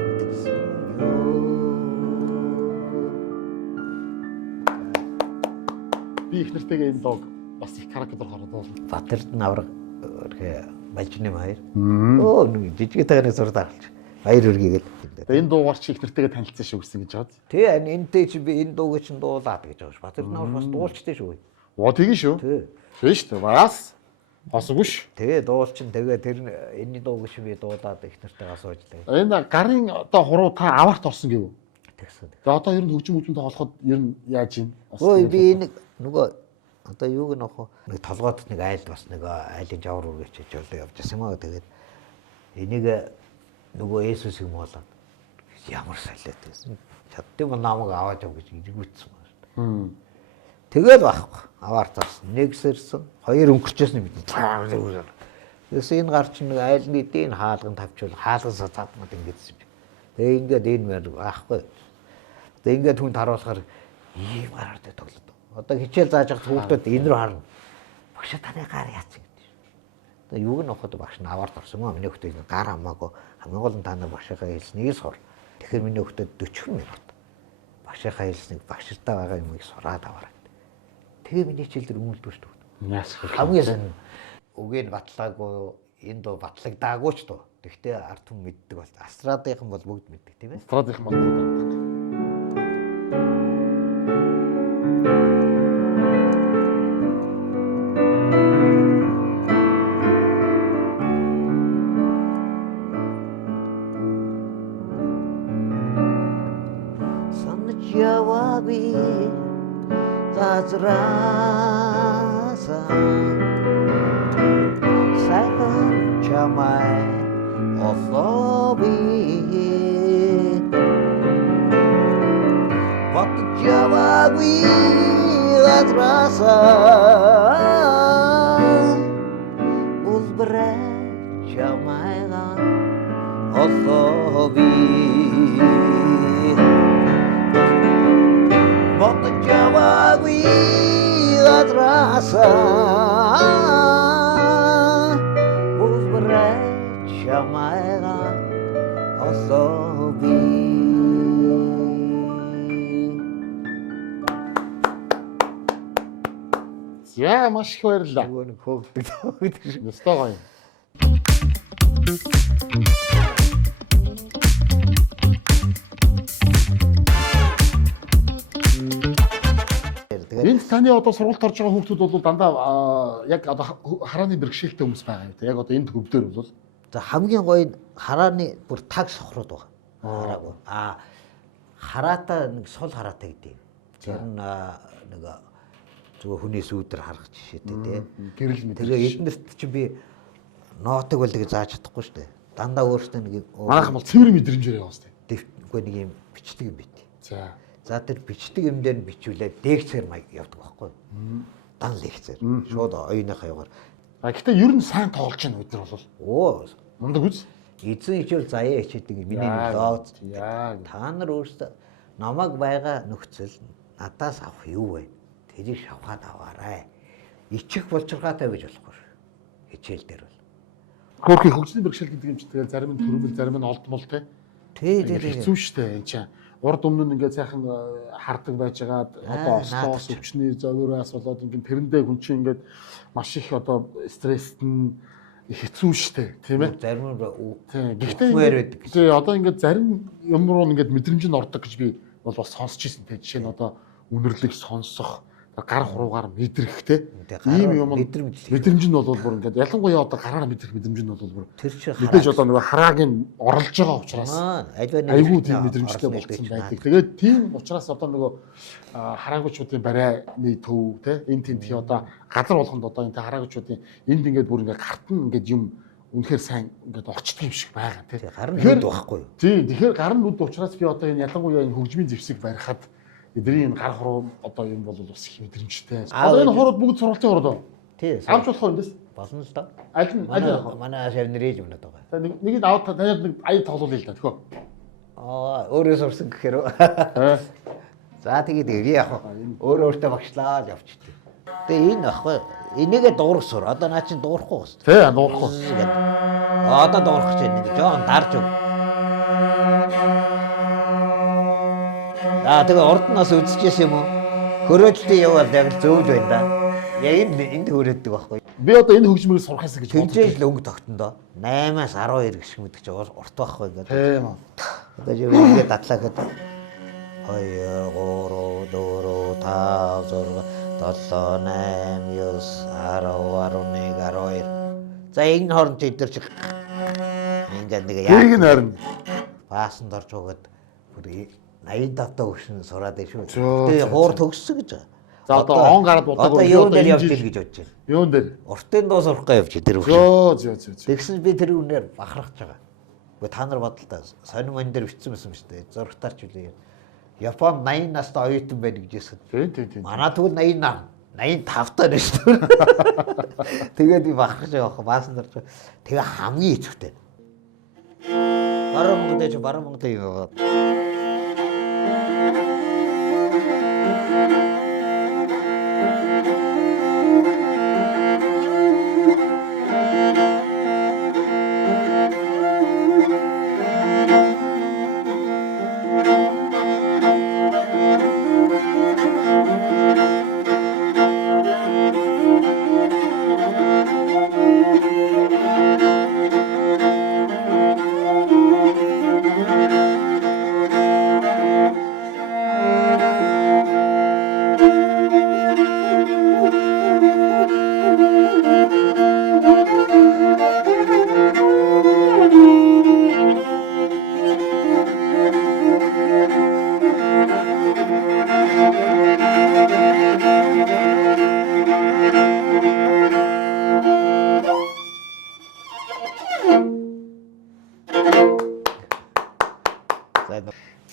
итгэсэн ёо. би их нэртэйгээ энэ дог бас их характер харагдав. Батэрд навраг балжны маяр. Оо нэг жижиг тагны зурд авалч. Баяр үргээгээл. Энэ дуугаар чи их нэртэйгээ танилцсан шүү гэсэн гэж бод. Тэ энэтэй чи би энэ дууг чинь дуулаад гэж байгаа ш. Батэрд навраг бас дуулчтэй шүү. Оо тэгин шүү. Тэ. Тийм шүү. Бас хосгүй ш. Тэгээ дуулчин тэгээ тэр энэний дууг чи би дуулаад их нэртэй асууж тэгээ. Энэ гарын одоо хуруу та аварт орсон гэв. Тэгсэн. За одоо ер нь хөгжим тоглоход ер нь яаж юм? Ой би нэг нөгөө одоо юуг нөх нэг толгойд нэг айл бас нэг айлын жавар үргэж чиж болоо явж байсан юм аа. Тэгээд энийг нөгөө Есүс юм болоод ямар салиат байсан. Чаддсан намайг аваад яв гэж иргүүцсэн байна. Тэгэл байхгүй. Аваартаас нэгсэрсэн. Хоёр өнгөрчөөс нь мэдээ. Тэс энэ гар чинь нэг айлны дийн хаалган тавьчвал хаалган сацаадмад ингэдсэн юм. Тэгээ ингээд энэ мэр байхгүй. Тэгээ ингээд түнд харуулахаар ийм гараартай тоглоод. Одоо хичээл зааж байгаа хүүхдүүд энэ рүү харна. Багш таны гар яац гэдэг. Тэгээ юуг нь авахд багш нь аваарт орсон мó миний хүүхдүүд гар хамаагүй хамгийн гол нь та нар багшийнхаа хэлснийг сур. Тэгэхээр миний хүүхдүүд 40 минут багшийнхаа хэлснийг багштай байгаа юмыг сураад аваарай. Тэгээ миний хичээл дээр өмөлдөө шүү дээ. Яас Хамгийн сайн үгийг батлаагүй энэ дуу батлагдаагүй ч дуу. Тэгвэл ард түмэн мэддэг бол астрадынхан бол бүгд мэддэг тийм ээ. страдих мод. Санаж яваагүй газрааса сайхан чамай ослоби батж яваагүй газрааса улбрэ чамайга ослоби Javawi atrasa Uzbret Shamaira Osobi За За маш их баярлалаа. Нөгөө нэг хөөгдөг шиг. Өстой гоё. Энд таны одоо сургуульд орж байгаа хүүхдүүд бол дандаа яг одоо харааны бэрхшээлтэй хүмүүс байгаа юм те. Яг одоо энэ төвдөр бол За хамгийн гоё нь харааны бүр таг сохрууд байгаа. Хараагүй. Хараата нэг сул хараатай гэдэг. Тэр нь нэг зүгээр хүнээс үүдэр харах жишээтэй тий. гэрэл мэт. Тэгээ эднэрт чи би ноотыг бол тэгээ зааж чадахгүй шүү дээ. Дандаа өөртөө нэг Манайхан бол цэвэр мэдрэмжээр яваас тий. үгүй нэг юм бичдэг юм бит. За. За тэр бичдэг юм дээр нь бичүүлээд дээгцээр маяг явдаг байхгүй. Дан лекцээр. Шууд оюуныхаа яваар. Гэхдээ ер нь сайн тоглож байна бид нар бол. Оо Мундаг үз. эзэн хичээл заяа хичээдэг миний нэг логц. Яг. Та нар өөрсдөө намайг байгаа нөхцөл надаас авах юу вэ? Тэрийг шавхаад аваарай. Ичих болчиргаатай байж болохгүй шүү. Хичээл дээр бол. Хөрхи хөгжлийн бэрхшээл гэдэг юм чи тэгэл зарим нь төрөмөл зарим нь олдмол те. Тий. Хэцүү штэ энэ чинь. Урд өмнө нь ингээд сайхан хардаг байжгаад одоо ослоос өвчний зовироос болоод ингээд тэрэндээ хүн чинь ингээд маш их одоо стресст нь хэцүү штэ тийм ээ. Зарим нь Гэхдээ тий одоо ингээд зарим юм руу ингээд мэдрэмж нь ордог гэж би бол бас сонсч ирсэн те. Жишээ нь одоо үнэрлэг сонсох гар хуруугаар мэдрэх те. Ийм юм мэдрэмж нь бол бүр ингээд ялангуяа одоо гараараа мэдрэх мэдрэмж нь бол бүр тэр чи мэдээж одоо нөгөө хараагийн оролж байгаа учраас айгүй тийм мэдрэмжтэй болцсон байдаг. Тэгээд тийм учраас одоо нөгөө хараагчдын барайны төв те энэ тентхи одоо газар болгонд одоо энэ хараагчдын энд ингээд бүр ингээд гарт нь ингээд юм үнэхээр сайн ингээд орчдөг юм шиг байгаа те. гар нь нүд байхгүй юу? Тийм тэгэхээр гар нь нүд учраас би одоо энэ ялангуяа энэ хөгжмийн зэвсэг барихад эдний энэ гар хуруу одоо юм бол бас их мэдрэмжтэй. Одоо энэ хурууд бүгд сургалтын хурууд уу? Тий. Авч болох юм дэс. Болно л доо. Аль нь Манай шавнэрэж юмнаад байгаа. За нэгийг аваад танад нэг ая тоглоулъя л да төхөө. Өөрөө сурсан гэхээр. За тэгээд би яг өөртөө багшлаа л явчихлаа. Тэгээ энэ ахгүй. Энийгээ дуурах сур. Одоо наа чинь дуурахгүй байна. Тий, дуурахгүй. Одоо дуурах гэж нэг жоохон дарж өг. Тэгээ урднаас үзчихсэн юм уу? Хөрөөдөлтийн явал яг зөвж байна да. Яг энд хөрөөддөг байхгүй. Би одоо энэ хөгжмийг сурахаас гэж Тэгжээж л өнгө тогтондоо 8-аас 12 гэх мэт ч урт байхгүй ингээд. Тийм үү. Одоо яг ингээд дадлаа гэдэг. 2 3 4 5 6 7 8 9 10 11 12 За энэ хооронд эдгээр чи ингээд нэг яг нь харин баасанд орж угаад бүр 85 та өгшин сураад байна шүү. Тэгээ хуур төгссөн гэж байгаа. за одоо он гараад бодог. Одоо юун дээр явж ийн гэж бодож байна. Юун дээр? Уртын доо сурах гэж явж тэр өгшин. Зөө. Тэгсэн би тэр үнээр бахархаж байгаа. Гэхдээ та нар бодлоо сонин мань дээр бичсэн байсан шүү дээ. Зургатаарч үлээ. Японд 80 настай оюутан байна гэж хэлсэн. Тийм. Манай тэгвэл 85 таа байна шүү дээ. Тэгээд би бахархаж байгаа баасан дорж. Тэгээ хамгийн хэцүүтэй. Баруун Монголд яваад.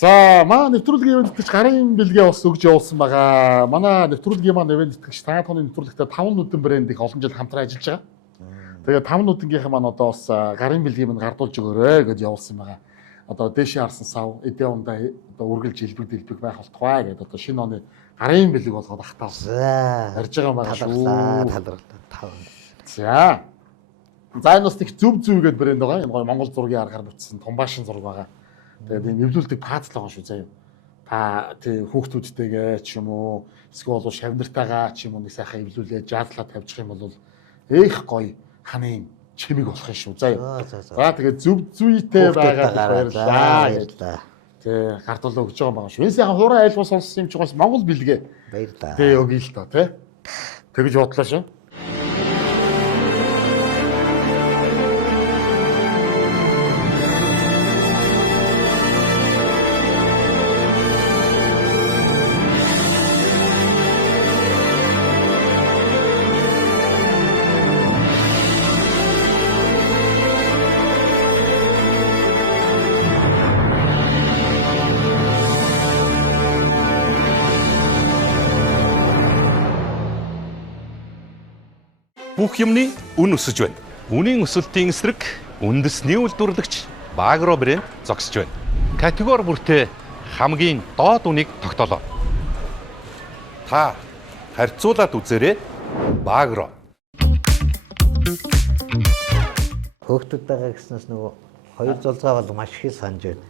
За маа нэвтрүүлгийн ивент тэтгэж гарын бэлгээ бас өгж явуулсан байгаа. Манай нэвтрүүлгийн маань ивент тэтгэж та тооны нэвтрүүлэгтээ 5 нүдэн брэнд их олон жил хамтран ажиллаж байгаа. Тэгээд 5 нүдэнгийнхэн маань одоо бас гарын бэлгийг маань гардуулж өгөөрэй гэж явуулсан байгаа. Одоо дээшээ харсан сав эдээ ундаа одоо үргэлж дэлбэг байх болтугай гэдэг одоо шинэ оны гарын бэлэг болгоод ахтаа ярьж байгаа юм байна шүү. Таларлаа. За. За энэ бас их зүв гэдэг брэнд байгаа. Энэ гоё Монгол зургийн аргаар бүтсэн томбаашин зураг байгаа. Тэгээд энэ нэвлүүлдэг пац л байгаа шүү заяа. та тий хүүхдүүдтэйгээ ч юм уу эсвэл бол шавнартайгаа ч юм уу нэг сайхан эвлүүлээ жааллаа тавьчих юм бол их гоё ханын чимэг болох юм шүү. За. За тэгээд зөв зүйтэй байгаа баярлалаа. Тий гартуулаа өгч байгаа юм шүү. Энэ сайхан хураа айлгуус болсон юм чи бас Монгол бэлгээ. Баярлалаа. Тий өгье л доо тий. Тэгж бодлоо шүү. Бүх юмны үн өсөж байна. Үнийн өсөлтийн эсрэг үндэсний үйлдвэрлэгч Багро брэнд зогсож байна. Категори бүртээ хамгийн доод үнийг тогтоолоо. Та харьцуулаад үзээрэй. Багро. Хөөхтүүдтэйгээ гэснээс нөгөө хоёр зулцаа бол маш их санаж байна.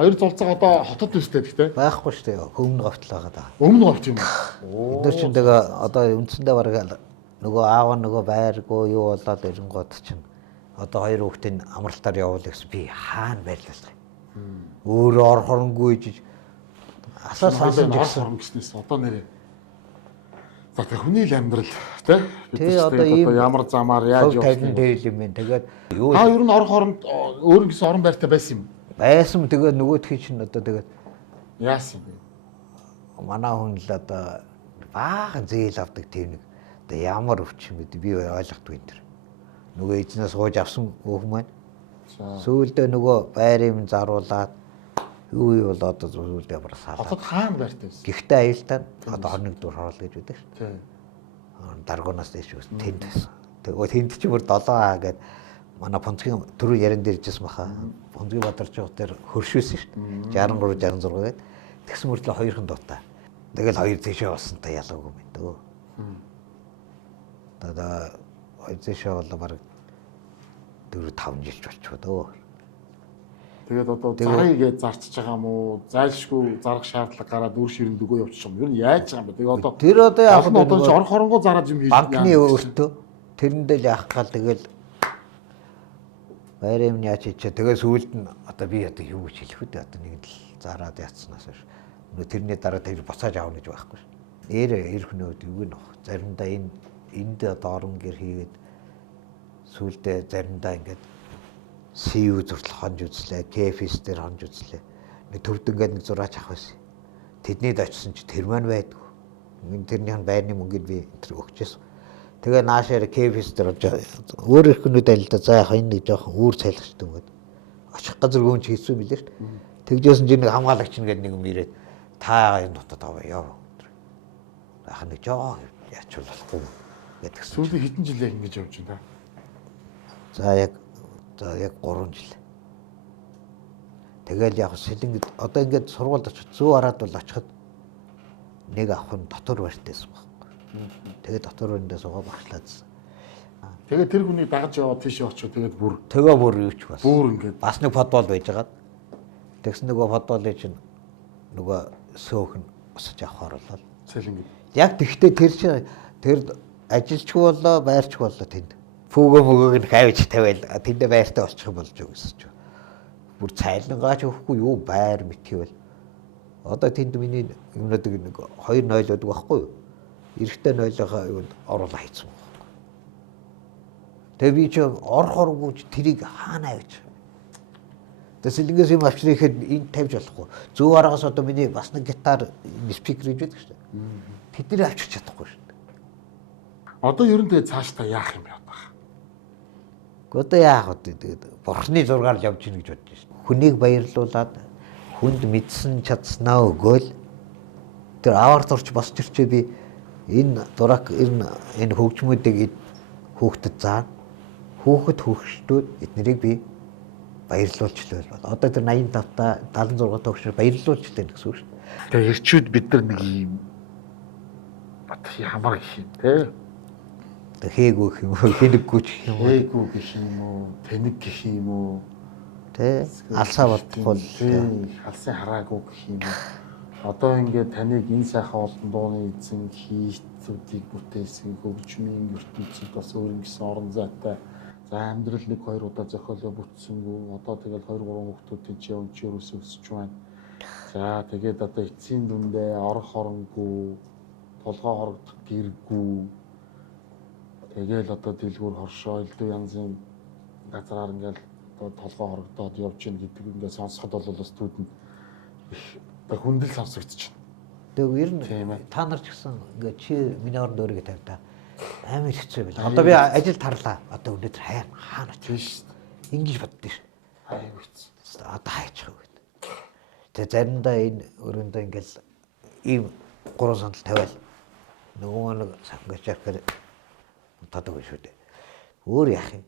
Хоёр зулцаа одоо хотод үстэй гэхдээ Байхгүй шүү дээ. Өмнө говьт л байгаа даа. өмнө говьт юм уу? Бид нар чинь тэгээ одоо үндсэндээ бараг нөгөө аав нөгөө байргүй юу болоод ирэнгууд чинь одоо хоёр хүүхдийн амралтаар явуул гэсэн би хаана байрлуулах юм. Өөрөө ор хоронгүй жиж асаа сансан орхон гэснээс одоо нэрээ. За тэг хүний л амьдрал тий тий одоо ямар замаар яаж явах юм дээр юм бэ. Тэгээд юу та ер нь ор хоронд өөр гэсэн орон байртай байсан юм. Байсан тэгээд нөгөөдхий чинь одоо тэгээд яасан бэ? Манай хүн л одоо баахан зээл авдаг тийм нэг одоо ямар өвч юм бэ би ойлгохгүй энэ. Нөгөө эзнээс гоож авсан өөх маань. Сүүлдээ нөгөө байрын заруулаад юу бол одоо сүүлдээ бар салаа. Одоо хаана байртай байсан? Гэхдээ аюултай одоо 21 дугаар хоол гэж үүдэг шүү. Тий. Даргуунаас дэш үс тэнд байсан. Тэгээ тэнд ч бүр 7А гэдэг манай Понцгийн түрүү яран дээр ижсэн баха. Понцгийн Бадарчиг дээр хөршөөсөн шүү. 63 66 гэдэг. Тэгсэн мөртлөө хоёрхан дутаа. Тэгэл хоёр тийшээ болсон та ялгаагүй юм дөө. Одоо ойцшоо бол баг 4-5 жил болчихоо дөө. Тэгээд одоо зарыг зарчиж байгаа юм уу? Зайлшгүй зарах шаардлага гараад үр ширэнд өгөө явчих юм. Ер нь яаж байгаа юм бэ? Тэгээд одоо тэр одоо яг нь одоо ч ор хоронгоо зараад юм хийж банкны өөртөө тэрэндээ л яах гал тэгэл байрын яач хийчээ. Тэгээд сүүлд нь одоо би одоо юу гэж хэлэх вэ? Одоо нэг л зараад яатснаас ш. Тэрний дараа тэр буцааж аавна гэж байхгүй ш. Эр хүнөөд юу нөх. Заримдаа энд одоо орон гэр хийгээд сүүлдээ заримдаа ингээд CU зүртэл хонж үзлээ, KFS дээр хонж үзлээ. Нэг төвд ингээд нэг зураач авах байсан. Тэднийд очсон чи тэр маань байдгүй. Тэрнийх нь байрны мөнгөнд би тэр өгчээсэн. Тэгээ наашаар KFS дээр өөр их хүнүүд аль да за яхаа энэ нэг жоохон үүр цайлгчтай ингээд очих газар гүн ч хийсэн билээ шүү дээ. Тэгжсэн чи нэг хамгаалагч нэгэд нэг юм ирээд та энэ дотоод аваа яв. Ахын нэг жоо яач болохгүй гэдэг. Сүүлийн хэдэн жил яг ингэж явж байна та? За яг 3 жил. Тэгэл яг сэлэнгд одоо ингээд сургуульд очих 100 хараад бол очиход нэг авах нь дотор барьтайсан байхгүй. Тэгээд дотор барьндаа суугаа багшлаадсан. Тэгээд тэр хүнийг дагаж яваад тийшээ очив тэгээд бүр юу ч бас. Бүр ингээд бас нэг футбол байжгаад тэгсэн нөгөө футболыг чинь нөгөө сөөхн усаж авахар болол. сэлэнгд. Яг тэгтээ тэр ажилчгүй болоо байрчгүй болоо тэнд. Фүүгөө мөгөөг нь хавж тавиал тэндээ байртай болчих юм болж өгсөн ч. Бүр цайлангаач өгөхгүй юу байр мэтгийвэл. Одоо тэнд миний юмнууд нэг 2 нойлоод байхгүй юу? Эрэхтэй нойлохоо юу оруулаа хийцэн. Тэгээ би ч орхоргүйч тэрийг хаана авч. Тэсэлгээс юм авчрыхэд энд тавьж болохгүй. 100 араас одоо миний бас нэг гитар спикер гэж байдаг шүү дээ. Тэднийг авчирч чадахгүй шүү дээ. Одоо ер нь тэгээ цаашдаа яах юм бэ одоо? Одоо яах вэ? Тэгээд бурхны зургаар л явж гин гэж бодож байна. Хүнийг баярлуулад хүнд мэдсэн чадснаа өгөөл тэр аваар зурч босч ирчээ би энэ дурак энэ хөгжмүүдийг хүүхдэд заа. Хүүхэд хөгшдүүд эднэрийг би баярлуулж л байл. Одоо тэр 85-та 76 та хөгшөр баярлуулж л гэсэн үг шүү дээ. Тэгээ ирчүүд бид нар нэг юм бат ямар гэх юм те? Хээгүү гэх юм уу, хэнэггүй гэх юм уу? Хээгүү гэх юм уу, тэнэг гэх юм уу? Тэ алсаа бодвол алсын хараагүй гэх юм уу? одоо ингээд таныг энэ сайхан олон дууны эзэн хийцүүдийг бүтээсэн хөгжмийн ертөнцид бас өөр ингэсэн орон зайтай за амьдрал 1-2 удаа зохиолоо бүтсэнгүү одоо тэгэл 2-3 хүүхдүүдийн чи өнчөр өсөж байна. За тэгээд одоо эцсийн дүндээ орох хоронгүй толгой хорогдох гэргүй тэгэл одоо дэлгүүр хоршоо элдв янзын газараар ингээл одоо толгой хорогдоод явж гин гэдэг ингээд сонсоход бол бас түүдэнд их хүндэл сонсогдож байна. Тэгээ ер Тийм ээ. нь та нар ч гэсэн ингээд чи миний оронд өөрийгөө тавьдаа амар хэцүү байл. Одоо би ажил тарлаа. Одоо өнөөдөр хаана Тийм шүү дээ. ингэж боддоо ш. Аяа үз. Одоо хайчих уу гэдэг. Тэгээ заримдаа энэ өрөөндөө ингээл ийм 3 сандал тавиал нөгөө нэг сангаж яхаар тадаг шүү дээ. Өөр яах юм?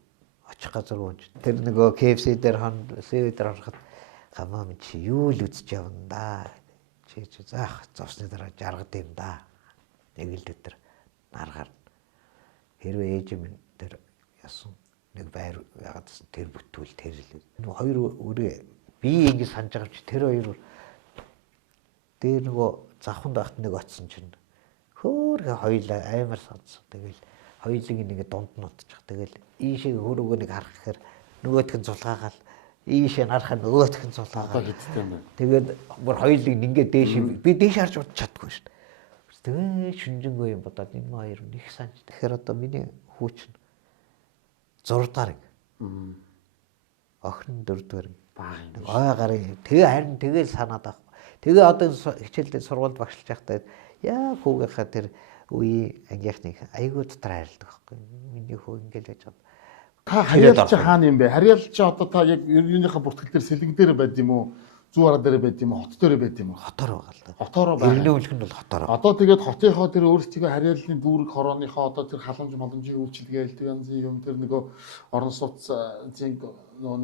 Очих газар унж. Тэр нөгөө KFC дээр CV дээр харахад гамаа минь чи юу л үзэж явна да. Чи заах зовсны дараа жаргад юм да. Нэг л өдөр наргаар. Хэрвээ ээж минь тэр ясан нэг байр ягаад тэр бүтвэл тэр л. Нөгөө хоёр өрөө би ингэ санаж байгаа чи тэр хоёр дээр нөгөө завханд байхад нэг очсон чинь хөөрхөн хоёлаа амар сансан. Тэгэл хоёулыг ингэ дунд нь утчих. Тэгэл ийшээ хөрөөгөө нэг харах гэхээр нөгөөх нь цулгаагаал ийшээ харахад нөгөөх нь цулгаагаал гэдэгтэй юм байна. тэгээд бүр хоёулыг ингээ дээш би дээш харж удаж чаддгүй шүү дээ. Тэгээд шүнжэнгөө юм бодоод энэ хоёр нэг санаж. Тэгэхээр одоо миний хүүчин 6 дахь охин 4 дахь ой гарын тэгээ харин тэгэл санаад авах. Тэгээ одоо хичээлдээ сургуульд багшлж байхдаа яа хүүгийнхаа тэр үе ангийнхныг айгуу дотор хайрладаг байхгүй. Миний хүү ингээл байж байгаа. Та харьяалч хаана юм бэ? Харьяалч одоо та яг юуныхаа бүртгэл дээр сэлэг дээр байд юм уу? Зүүн арга дээр байд юм уу? Хот дээр байд юм уу? Хотоор байгаа л да. Хотоор байгаа. Иргэний үлх нь бол хотоор. Одоо тэгээд хотынхоо тэр өөрсдөө харьяаллын дүүрэг хорооныхоо одоо тэр халамж маламжийн үйлчилгээ элдв янзын юм тэр нөгөө орон сууцын нөгөө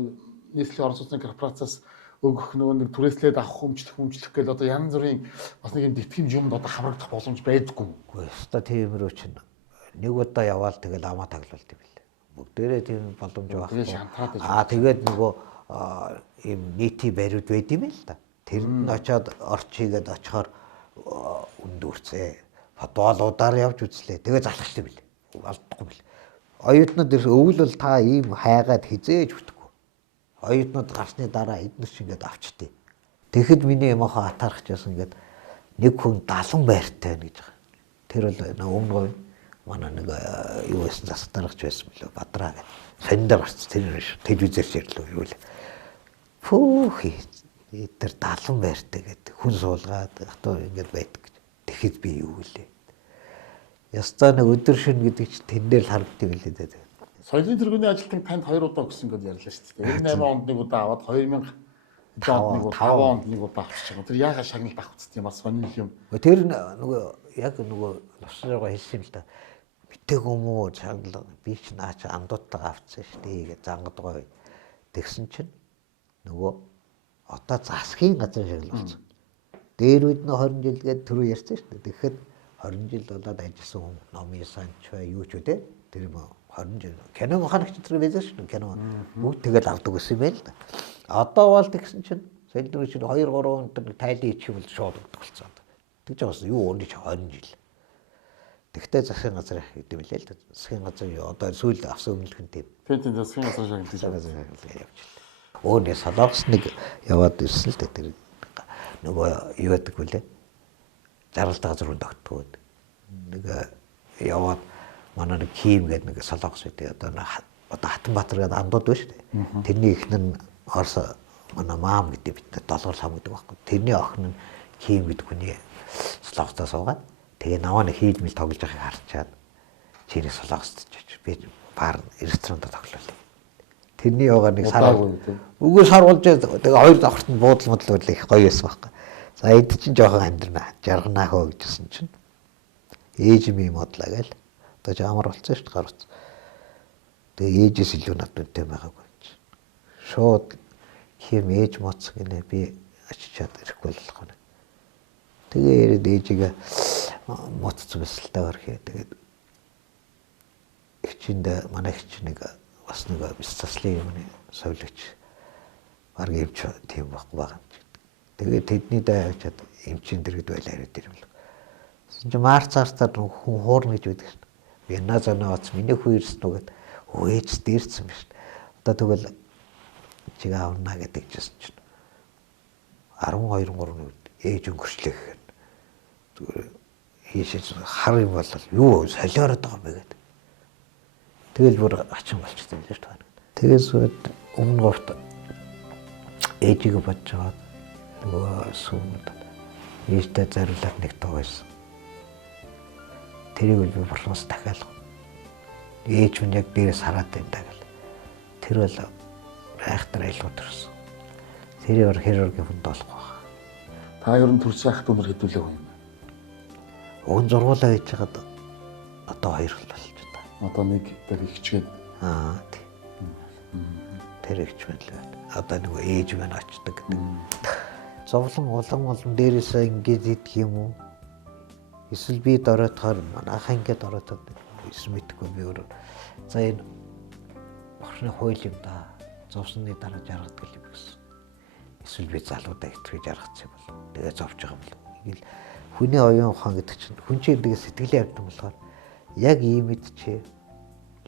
нийслэлийн орон сууцны корпорацаас өгөх нөгөө нэг түрээслээд авах хүмжлэх гэл одоо янз бүрийн бас нэг юм тэтгэмж юмд одоо хамрагдах боломж байдаггүй. Үгүй өстой тиймэрүү чинь нэг удаа яваал тэгэл амаа таглалт юм бэл. Бүгдээрээ тийм боломж байхгүй. Тэгээд нөгөө ийм нийтийн бариуд байд юм л да. Тэрэнд нь очиод орчигээд очихоор өндөрцөө. Фотоолуудаар явж үзлээ. Тэгээ залхалт юм бэл. Алдахгүй бэл. Оюутнууд өвөл бол та ийм хайгаад хизээж бүтэхгүй. Оюутнууд гарсны дараа эднэр ч ингээд авчтээ. Тэгэхэд миний ямаахаа атаарч яасан ингээд нэг хүн 70 байртай байна гэж байгаа. Тэр бол өмнө манай нэг юу байсан засдаргач байсан билүү Бадраа гэх. Сандаар гарч тэр телевизээр ирлээ юу л. Фүүх тэр 70 байртай гэдэг хүн суулгаад хатуу ингээд байдаг гэж. Тэгэхэд би юу гэлээ. Ястаа нэг өдөр шөнө гэдэг чинь тэн дээр л харагддаг билээ дээ. Соёлын тэргүүний ажилтныг танд 2 удаа өгсөн гэдээ ярьлаа шүү дээ. 98 онд нэг удаа аваад 2000 5 онд нэг удаа авчиж байгаа. Тэр яагаад шагналт авчихсан юм бас сонир юм. Тэр нөгөө яг нөгөө лосроо хэлсэн юм л да. Митэг юм уу шагнал би ч наач андууттайгаа авцсан шүү дээ гэж зангадгаа. Тэгсэн чинь нөгөө одоо засгийн газар шагнал болсон. Дээр үед нь 20 жил гээд түрүү ярьсан шүү дээ. Тэгэхэд 20 жил болоод ажилласан хүн номын санч бай юу ч үдэ. Тэр юм 20 жил киног ханагч тэр байсан шүү дээ. Кино бүгд тэгэл авдаг гэсэн юм байл да. Одоо бол тэгсэн чинь сэлдвэр чинь 2 3 өндөр тайлын ичих юм бол шууд өгдөг болсон. Тэгж байгаас юу өнөж 20 жил. Тэгтээ засгийн газар гэдэг юм лээ л да. Засгийн газар одоо сүүл авсан өмнөлөх нь тийм. Тийм засгийн газар шагналт явж л. Өөний солонгос нэг яваад ирсэн л дээ тэр нөгөө юу гэдэг вүлээ. Заргалтай газар руу тогтгоод нэг яваад манай нэг Ким гэдэг нэг солонгос үедээ одоо Хатанбаатар гэдэг андууд байна шүү дээ. Тэрний ихнэр нь Орос манай маам гэдэг бид долгор сам гэдэг байхгүй. Тэрний охин нь Ким гэдэг хүний солонгостой суугаад тэгээ наваа нэг хийлмэл тоглож байгааг харчаад чиний солонгост очиж би бар ресторанд тоглолоо. Тэрний яваа нэг сар үгүй сар болж тэгээ хоёр давхарт нь буудал модлол их гоё байсан байхгүй. За эд чинь жоохон амьдрнаа жарганаа хөө гэжсэн чинь ээж минь модлаа гээл. Одоо ч амар болцсон шүү дээ гар утас. Тэгээ ээжээс илүү надтай байгаагүй. Шууд хим ээж моц гинэ би очичаад ирэхгүй болох байна. Тэгээ ирээд ээжигээ моцсон бэсэлтэй орхиё. Тэгээд ихчинд манай ихч нэг бас нэг бис заслын юмны совлогч баг явж тийм байхгүй байгаа юм. Тэгээд тэдний дайвчаад эмчийн дэргэд байлаа ирээд ирвэл. Чи марцаартаа хүн хуурна гэж байдаг шин. Би назанаа оц миний хүйрсэн үгээд өөж дээрсэн биш. Одоо тэгвэл чиг аавна гэдэг чинь чинь 12 3 үед ээж өнгөрчлөө гэхээр зүгээр хийшээ хар юм бол юу солиороод байгаа юм бэ гэдэг. Тэгэл бүр ачин болчихсон юм л шүү дээ. Тэгээс өмнө говт ээжийг бодож байгаа нөгөө сүмд ээжтэй зариулаад нэг тоо байсан. Тэрийг би болохоос дахиад ээж нь яг дээрээс хараад байна гэл. Тэр бол айхтар айлууд төрсөн. Тэрээр хирургийн хүнд болохгүй байна. Та ер нь төрсөн ахт өмөр хэдүүлээ юм. Уг нь зургуулаа хийж хагаад одоо 2 жил болж байна. Одоо нэг дээр ихчгээд тий. Тэр ихчмэл л байна. Одоо нөгөө ээж мань очдог гэдэг. Зовлон улам дээрээсээ ингэж идэх юм уу? Эсвэл би дороотохоор манайхаа ингэж дороотоод эсвэл мэдхгүй би өөр. За энэ бохны хууль юм да. Зовсны дараа жаргадаг юм гэсэн. Эсвэл би залуудаа итгэж жаргацсан юм бол тэгээ зовж байгаа юм бол. Ингээл хүний оюун ухаан гэдэг чинь хүн чинь тэгээ сэтгэлийн явдсан болохоор яг ийм мэдчээ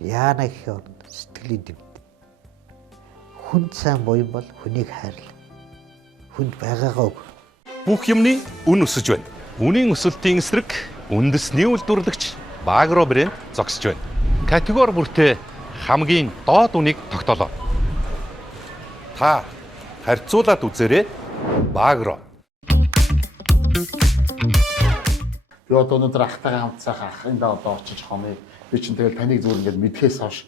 яана гэхээр сэтгэлийн дэвт. Хүн сайн буян бол хүнийг хайрлаа. Хүнд байгаагаа өг. Бүх юмны үн өсөж байна. Үнийн өсөлтийн эсрэг үндэсний үйлдвэрлэгч Багро брэнд зогсож байна. Категори бүртээ хамгийн доод үнийг тогтоолоо. Та харьцуулаад үзээрэй. Багро. би одоо өнөөдөр ахтайгаа хамт сайхан ахын да одоо очиж хонё. Би чинь тэгэл таныг зүгээр ингээд мэдхээс хойш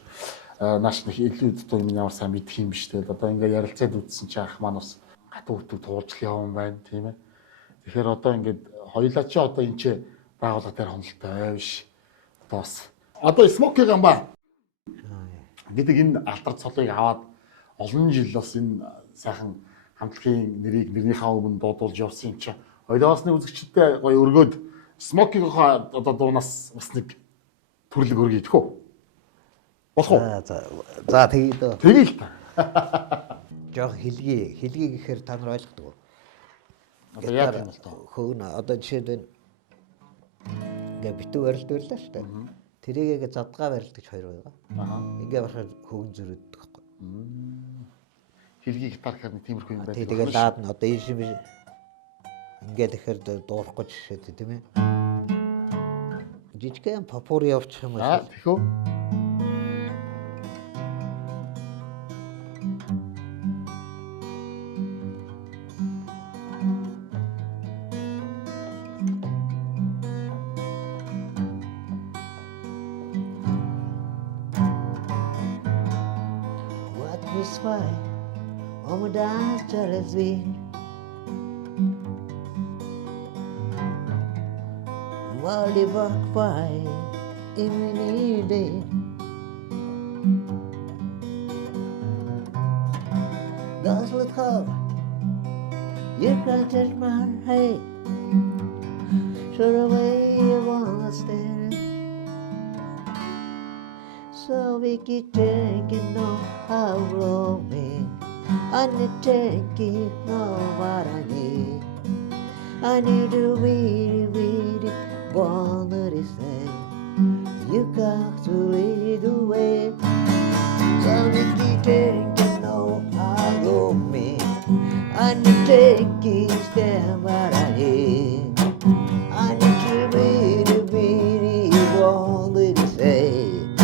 нааш нэг илүү дуу юм ямар сайн мэдх юм биш тэгэл одоо ингээд ярилцаад үзсэн чи ах маань бас хатуу хатуу туулж явсан байна тийм ээ. Тэгэхээр одоо ингээд хоёулаа чи одоо энэ ч байгууллага дээр хонолтой биш. Одоо бас одоо смоки гамба гэдэг энэ алтар цолыг аваад олон жил бас энэ сайхан хамтлагийн нэрийнхаа өмнө дуудуулж явсан юм чи. Хоёулаасны үзэгчдтэй гоё өргөөд смокигийнхаа одоо дуунаас бас нэг төрлөг өргөе гэх үү? Болох уу? За тэгээд тэгэл та. Жог хэлгий гэхээр та нар ойлгодог уу? Одоо яг юм л тоо. Хөөн одоо жишээд ингээ битүү барилдууллаа шүү дээ. Тэрийгээ задгаа барилдаж 2 байгаа. Ингээ барахаар хөөн зөрөддөг байхгүй. Хэлгий гитар гэхээр тиймэрхүү юм байдаг. Тэгээд даад нь одоо энэ шиг ингээ тэгэхээр дуурахгүй жишээд тийм ээ. Жижигхэн попур явуучих юм аа. Тэхүү. What was why Mama dies jealous me. While they walk by every day. Those look how you can touch my head. Show the way you wanna stay. So we keep taking on how long me. I need to take it, know what I need. I need to really bother this thing. You got to lead the way. So we keep taking on how long me. I need to take it, stand what I need. I need to really bother this thing.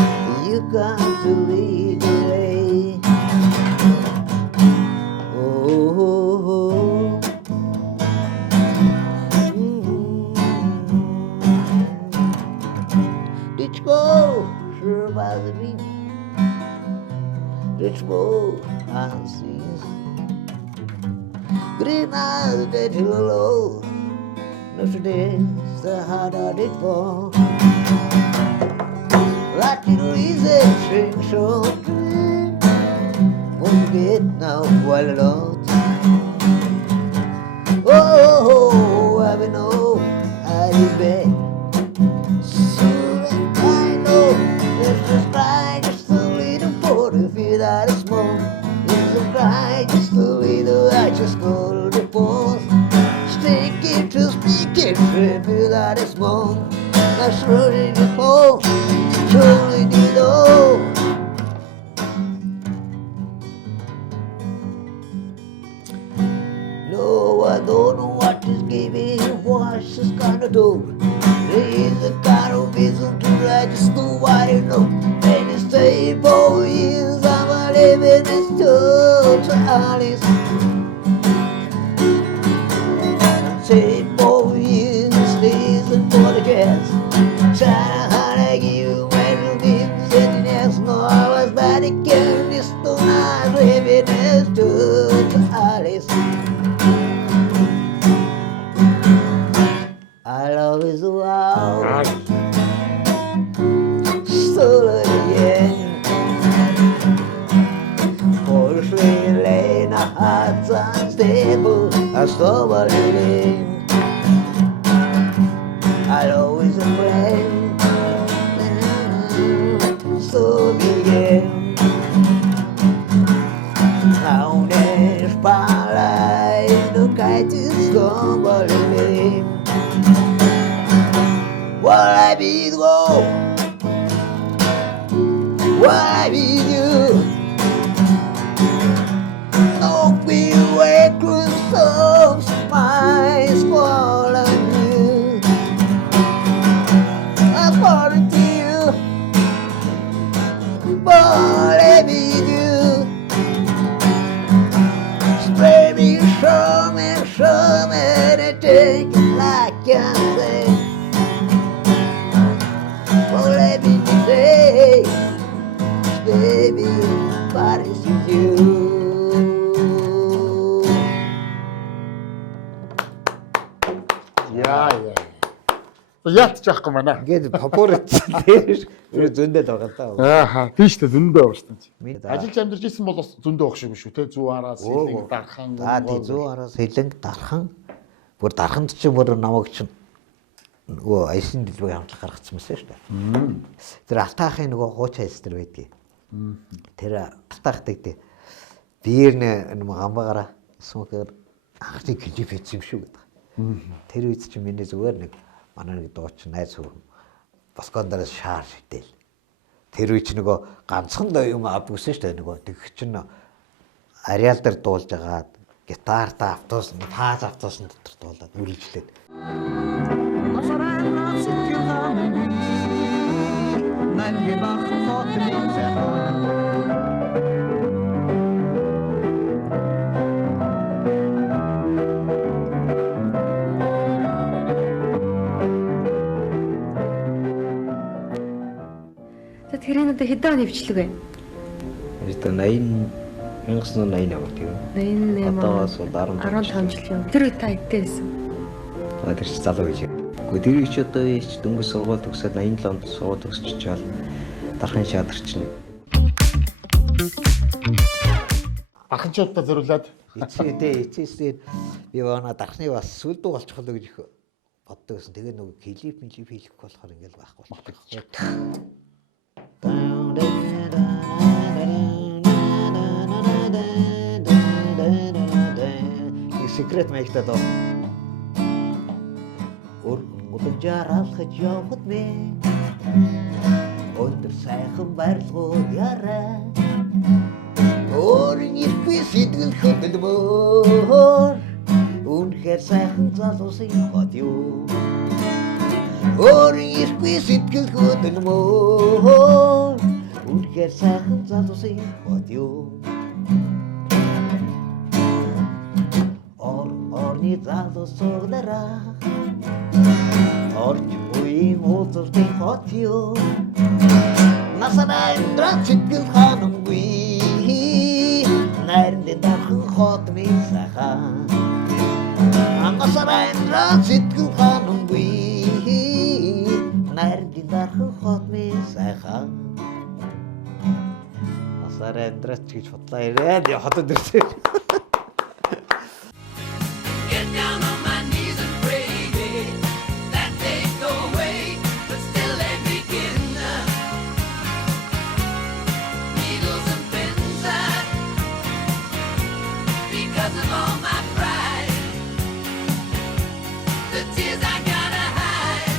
You got to lead the way. Oh, let's go, sure by the beat. Let's go, I'll see you. Green eyes that you alone. No today's the harder it falls. Like it easy, string short. Won't get now while alone. Oh, I know I is bad. Soon I know there's just cry, just a little for if you that is small. There's a cry, just a little, I just go to the pause. Paris moon, that's really the phone, truly did all. No, I don't know what is giving, what she's gonna do. There is a kind of reason to I just know what I know. And it's stay for years, I'm a living this to Alice. Say for years, listen for the jazz. Trying to like you when you did sitting else. No, I was bad again, this to not living this to Alice. I love is wild, stolen again. Fortunately, laying a heart's unstable, I stumble again. I'll always a friend, so again. Now there's spotlight, the kite is stumble again. What I be go? What I be you? Don't be awake with some smiles for you. I'm falling to you. What I be you? Spray me, show me anything like I say. Let me say, baby, Paris is you. Яа. Яат ч яахгүй манай. Ингээд попорт дээр зөндөд байгаа даа. Ааха, тийш дээ зөндөө байгаа шүү дээ. За. Ажиллаж амьдарч исэн бол бас зөндөө байх шиг шүү те. Зүү араас хилэг дархан. Тий зүү араас хилэнг дархан. Бүр дарханд ч бүр намайг чинь нөгөө аясын дэлбэг хамтлах гаргацсан байсан шүү дээ. Тэр алтаахын нөгөө хууч хайс тэр байдгийг. Тэр алтаахдаг дээ. Биер нэ гамбагаараа сүүгээр анхны клип хийсэн юм шүү гэдэг. Тэр үед чинь миний зүгээр нэг манай нэг дууч найз хөрөн баскондараас шаар шитэл. Тэр үед чинь нөгөө ганцхан юм авдгүйсэн шүү дээ. Нөгөө тэгэх чинь ариал дээр дуулж агаад гитартаа автоос тааж автоосын дотор дуулаад үргэлжлээд. Тэгэхээр энэ хэдэн оны хвчлэг вэ? Это 1980 аваад тийм. 88. Одоос 15 жил юм. Тэр үед та хэдтэй байсан? Тэр чи залуу гэж. Гэхдээ тэр их ч одоо их дөнгөж сургууль төгсөөд 87 онд сургууль төгсчихвол дарахын шадарч нь. Ахынчуудаа зориулаад Эцээсээ би вана дарахны бас сүлдүү болчих болоо гэж их боддог гэсэн. Тэгээ нөгөө клип хийх болохоор ингээл байхгүй болчих. Секрет маягтаа доо. Урган жаргалах явахд бэ. Өндөр сайхан барилгууд яраа. Өөрийн ирэхгүй сэтгэл хөдлөмөр. Үнэхээр сайхан залуусын хот юу. Өөрийн ирэхгүй сэтгэл хөдлөмөр. Үнэхээр сайхан залуусын хот юу. Орны залуу сууглараа. Орч буйн уулзалтын хот юу. Насанаа эндран сэтгэл ханамгүй. Найрны дархан хот мисаха. Насанаа эндран сэтгэл ханамгүй. Найрны дархан хот мисаха. Насанаа эндран гэж бодлоо ирээд хотод ирсэн. Because of all my pride, the tears I gotta hide.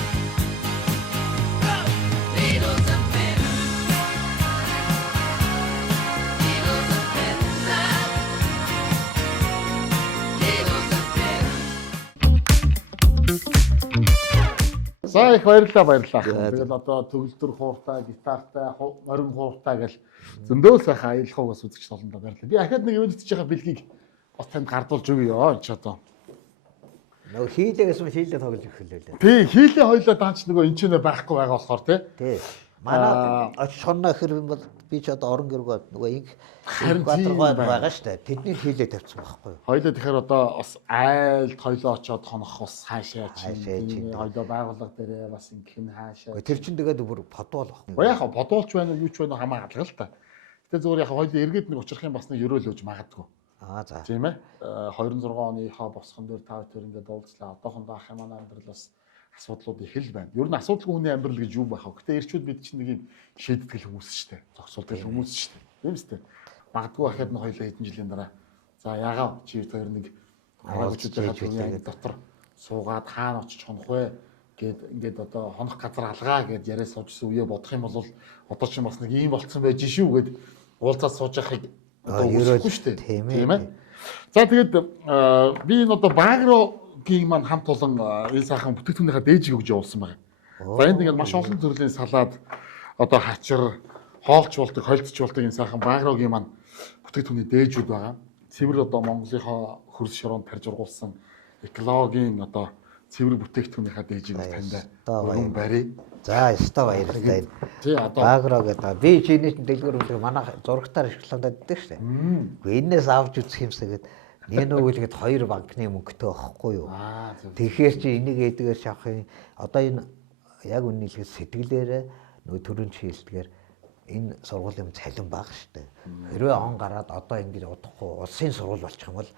За их баярлалаа. Тэгэл одоо төгөлдөр хууртай, гитартай, морин хууртай гэл зөндөө сайхан аялахугаас үзэгч толондоо баярлалаа. Би ахад нэг ивэлтж байгаа бэлгийг бас танд гардуулж өгье ёо ч одоо. Нөгөө хийлээс нь хийлээ тоглож эхэллээ. Тий, хийлээ хоёлоо даанч нөгөө энэ ч нэ байхгүй байгаа болохоор тий. Манай очиж хонно хэрэг юм бол би ч одоо орон гэргөө нөгөө инх баатаргой байгаа штэ. Тэдний хийлээ тавьсан байхгүй юу? Хоёлоо тэгэхээр одоо бас айлд хоёлоо очоод хонох бас хаашаа чи. Хоёлоо байгууллага дээрээ бас ингэх нь хаашаа. Тэр чин тэгээд бүр подвол байхгүй. Яг бодуулч байна уу юу ч байна уу хамаа гадаг л та. Гэтэ зүгээр яг хоёлоо эргээд нэг учрах юм бас нэг өрөөлөж магадгүй. За. Тийм ээ. 26 оныхоо босгон дээр тав төр ингээд уулзлаа. Одоохондоо ах юм амьдрал бас асуудлууд их л байна. Ер нь асуудалгүй хүний амьдрал гэж юу байх вэ? Гэтэ эрчүүд бид чинь нэг юм шийдтгэл хүмүүс шүү дээ. Зогсуулдаг хүмүүс шүү дээ. Тийм үстэй. Магадгүй ахад нь хоёлаа хэдэн жилийн дараа за ягаа чи хоёр нэг аргачлалын дотор суугаад хаана очиж хонох вэ гэд ингээд одоо хонох газар алгаа гэд яриа суужсэн үе бодох юм бол одоо ч бас нэг ийм болцсон байж шүү гэд уулзаад сууж яхахыг одоо үсэхгүй шүү дээ. Тийм ээ. За тэгээд би энэ одоо Багрогийн маань хамт олон энэ сайхан бүтээгдэхүүнийхээ дээжийг өгж явуулсан байна. За энд ингээд маш олон төрлийн салаад одоо хачир, хоолч болдог, хольцч болдог энэ сайхан Багрогийн маань бүтээгдэхүүний дээжүүд байгаа. Цэвэр одоо Монголынхоо хөрс шороонд тарж ургуулсан экологийн одоо цэвэр бүтээгдэхүүнийхээ дээжийг танд өргөн барья. За яста баярлалаа. Тий одоо Багро гэдэг би чиний дэлгүүр манай зурагтаар ашиглаад байдаг шүү дээ. Гэхдээ энээс авч үзэх юмсагээд нэнөөлгээд 2 банкны мөнгөтэй байхгүй юу. Тэгэхээр чи энийг эдгээр шахах одоо энэ яг үнэлгээ сэтгэлээрээ нөгөө төрийн шилдгээр энэ сургуулийн цалин бага шүү дээ. Хэрвээ он гараад одоо ингэж удахгүй улсын сургууль болчих юм бол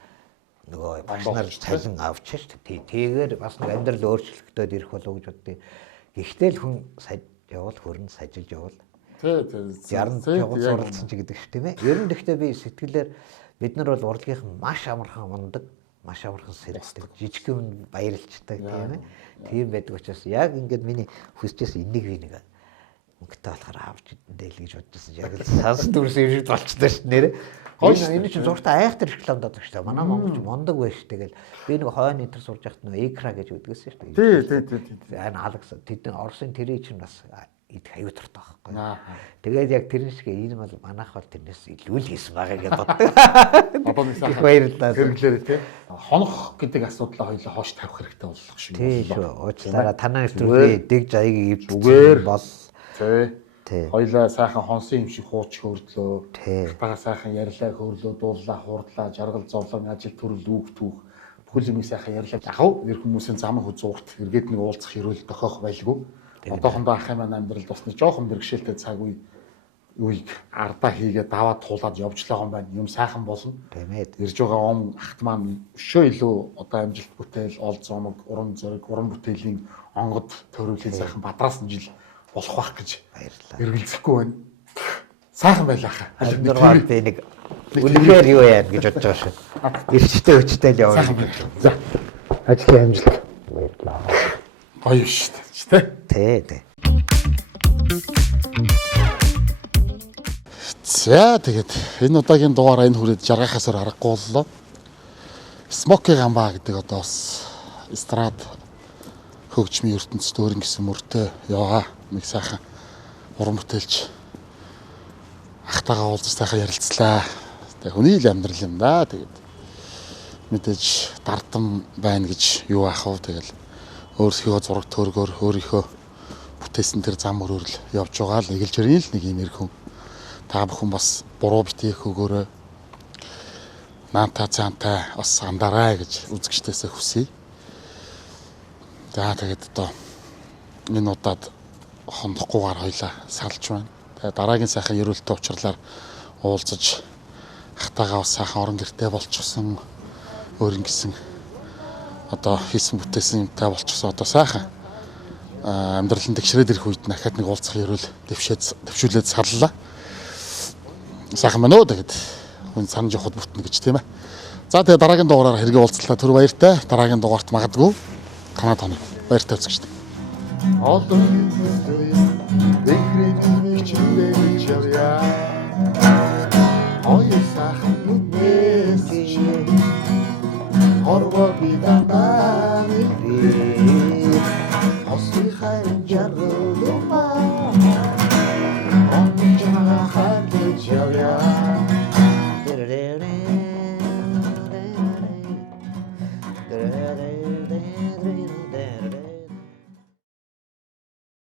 нөгөө багш нар цалин авч шүү дээ. Тэгээд бас нэг амьдрал өөрчлөлтөд ирэх болов гэж боддیں۔ Гэхдээ л хүн явал хөрн сажилж явал. Тий. 60 явал суралцсан ч гэдэг шүү тийм ээ. Ер нь гэхдээ би сэтгэлээр бид нар бол урлагийнхан маш амархан ундаг, маш амархан сэрэгдэг, жижиг юм баярлцдаг тийм ээ. Тийм байдаг учраас яг ингээд миний хүсчээс энийг би нэг мөнгөтэй болохоор авч идэл гэж бодчихсон. Яг л санс дүрс юм шиг болчтой шүү нэрэ. Энэ чинь зургтай айхтар рекламад байдаг шүү дээ. Манай монголч мондөг байж тэгэл би нэг хойно интер сурж яхад нөө экра гэж үдгэсэн шүү дээ. Тий. Аналагс тэдний Оросын тэрий чинь бас идэх аюу туртай байхгүй. Тэгээд яг тэр шиг энэ бол манайх бол тэрнээс илүү л хийсэн байгаа гэж боддог. Одоо нэг сайхан баярлалаа. хэрэглээрээ тий. Хонох гэдэг асуудлаа хоёлоо хоош тавих хэрэгтэй болох шиг. Тий шүү. Уучлаарай танаа өдрөө дэг жаяг зүгээр бол тий. Хоёлаа сайхан хонсон юм шиг хууч хөөрлөө. Тагтагаа сайхан ярьлаа, хөөрлөө, дууллаа, хурдлаа, жаргал зовлон, ажил төрөл үг түүх бүхэл юм сайхан ярьлаа. Яг ир хүмүүсийн зам хүзуурт эргээд нэг уулзах хэрүүл тохиох байлгүй. Одоохондоо ах юм амьдрал бас нэг жоохон бэрхшээлтэй цаг үеийг ардаа хийгээд даваад туулаад явжлаа юм байна. Юм сайхан болно. Ирж байгаа ом ахт маань өшөө илүү одоо амжилт бүтээл, ол зомог, уран зориг, уран бүтээлийн онгод төрөвлийн сайхан бадраас жил болох байх гэж эргэлзэхгүй байна. Сайхан байлаа хаа. Аль би нэг үнэхээр юу яа гэж бодож байгаа шүү. Ирчтэй өчтэй л яваа. За. Ажлын амжилт. Гоё шүү дээ. Тий. За тэгээд энэ удаагийн дугаараа энэ хүрээд жаргахаасаар аргагүй боллоо. Смоки гамбаа гэдэг одоо бас эстрад хөгжмийн ертөнцид өөрийн гэсэн мөртөө яваа нэг сайхан уран бүтээлч ахтайгаа уулзаж сайхан ярилцлаа. Тэгээд хүний л амьдрал юм да. Тэгээд мэдээж дардам байна гэж юу аах вэ? Тэгэл өөрсдөө зураг төргөөр өөрийнхөө бүтээсэн тэр зам өрөөрл явж байгаа л эгэлж ирэн л нэг юм ирхэн. Та бүхэн бас буруу битгий өгөөрэй. Наанта цаантай бас андараа гэж үзэгчдээсээ хүсье. За тэгээд одоо энэ удаад хондохгүйгээр хоёлаа салж байна. Тэгээд дараагийн сайхан ерөөлтөй уулзлаар уулзаж ахтайгаа бас сайхан орон гэртэй болчихсон өөрийн гэсэн одоо хийсэн бүтээсэн юмтай болчихсон одоо сайхан амьдралын тэгшрээд ирэх үед дахиад нэг уулзах ерөөл дэвшүүлээд саллаа. Сайхан мөн үү тэгээд хүн санаж явахд бүтнэ гэж тийм ээ. За тэгээд дараагийн дугаараар хэрэгээ уулзлаа. Түр баяртай. Дараагийн дугаарт магадгүй танаа таны баяртай үзэгчтэй. Олон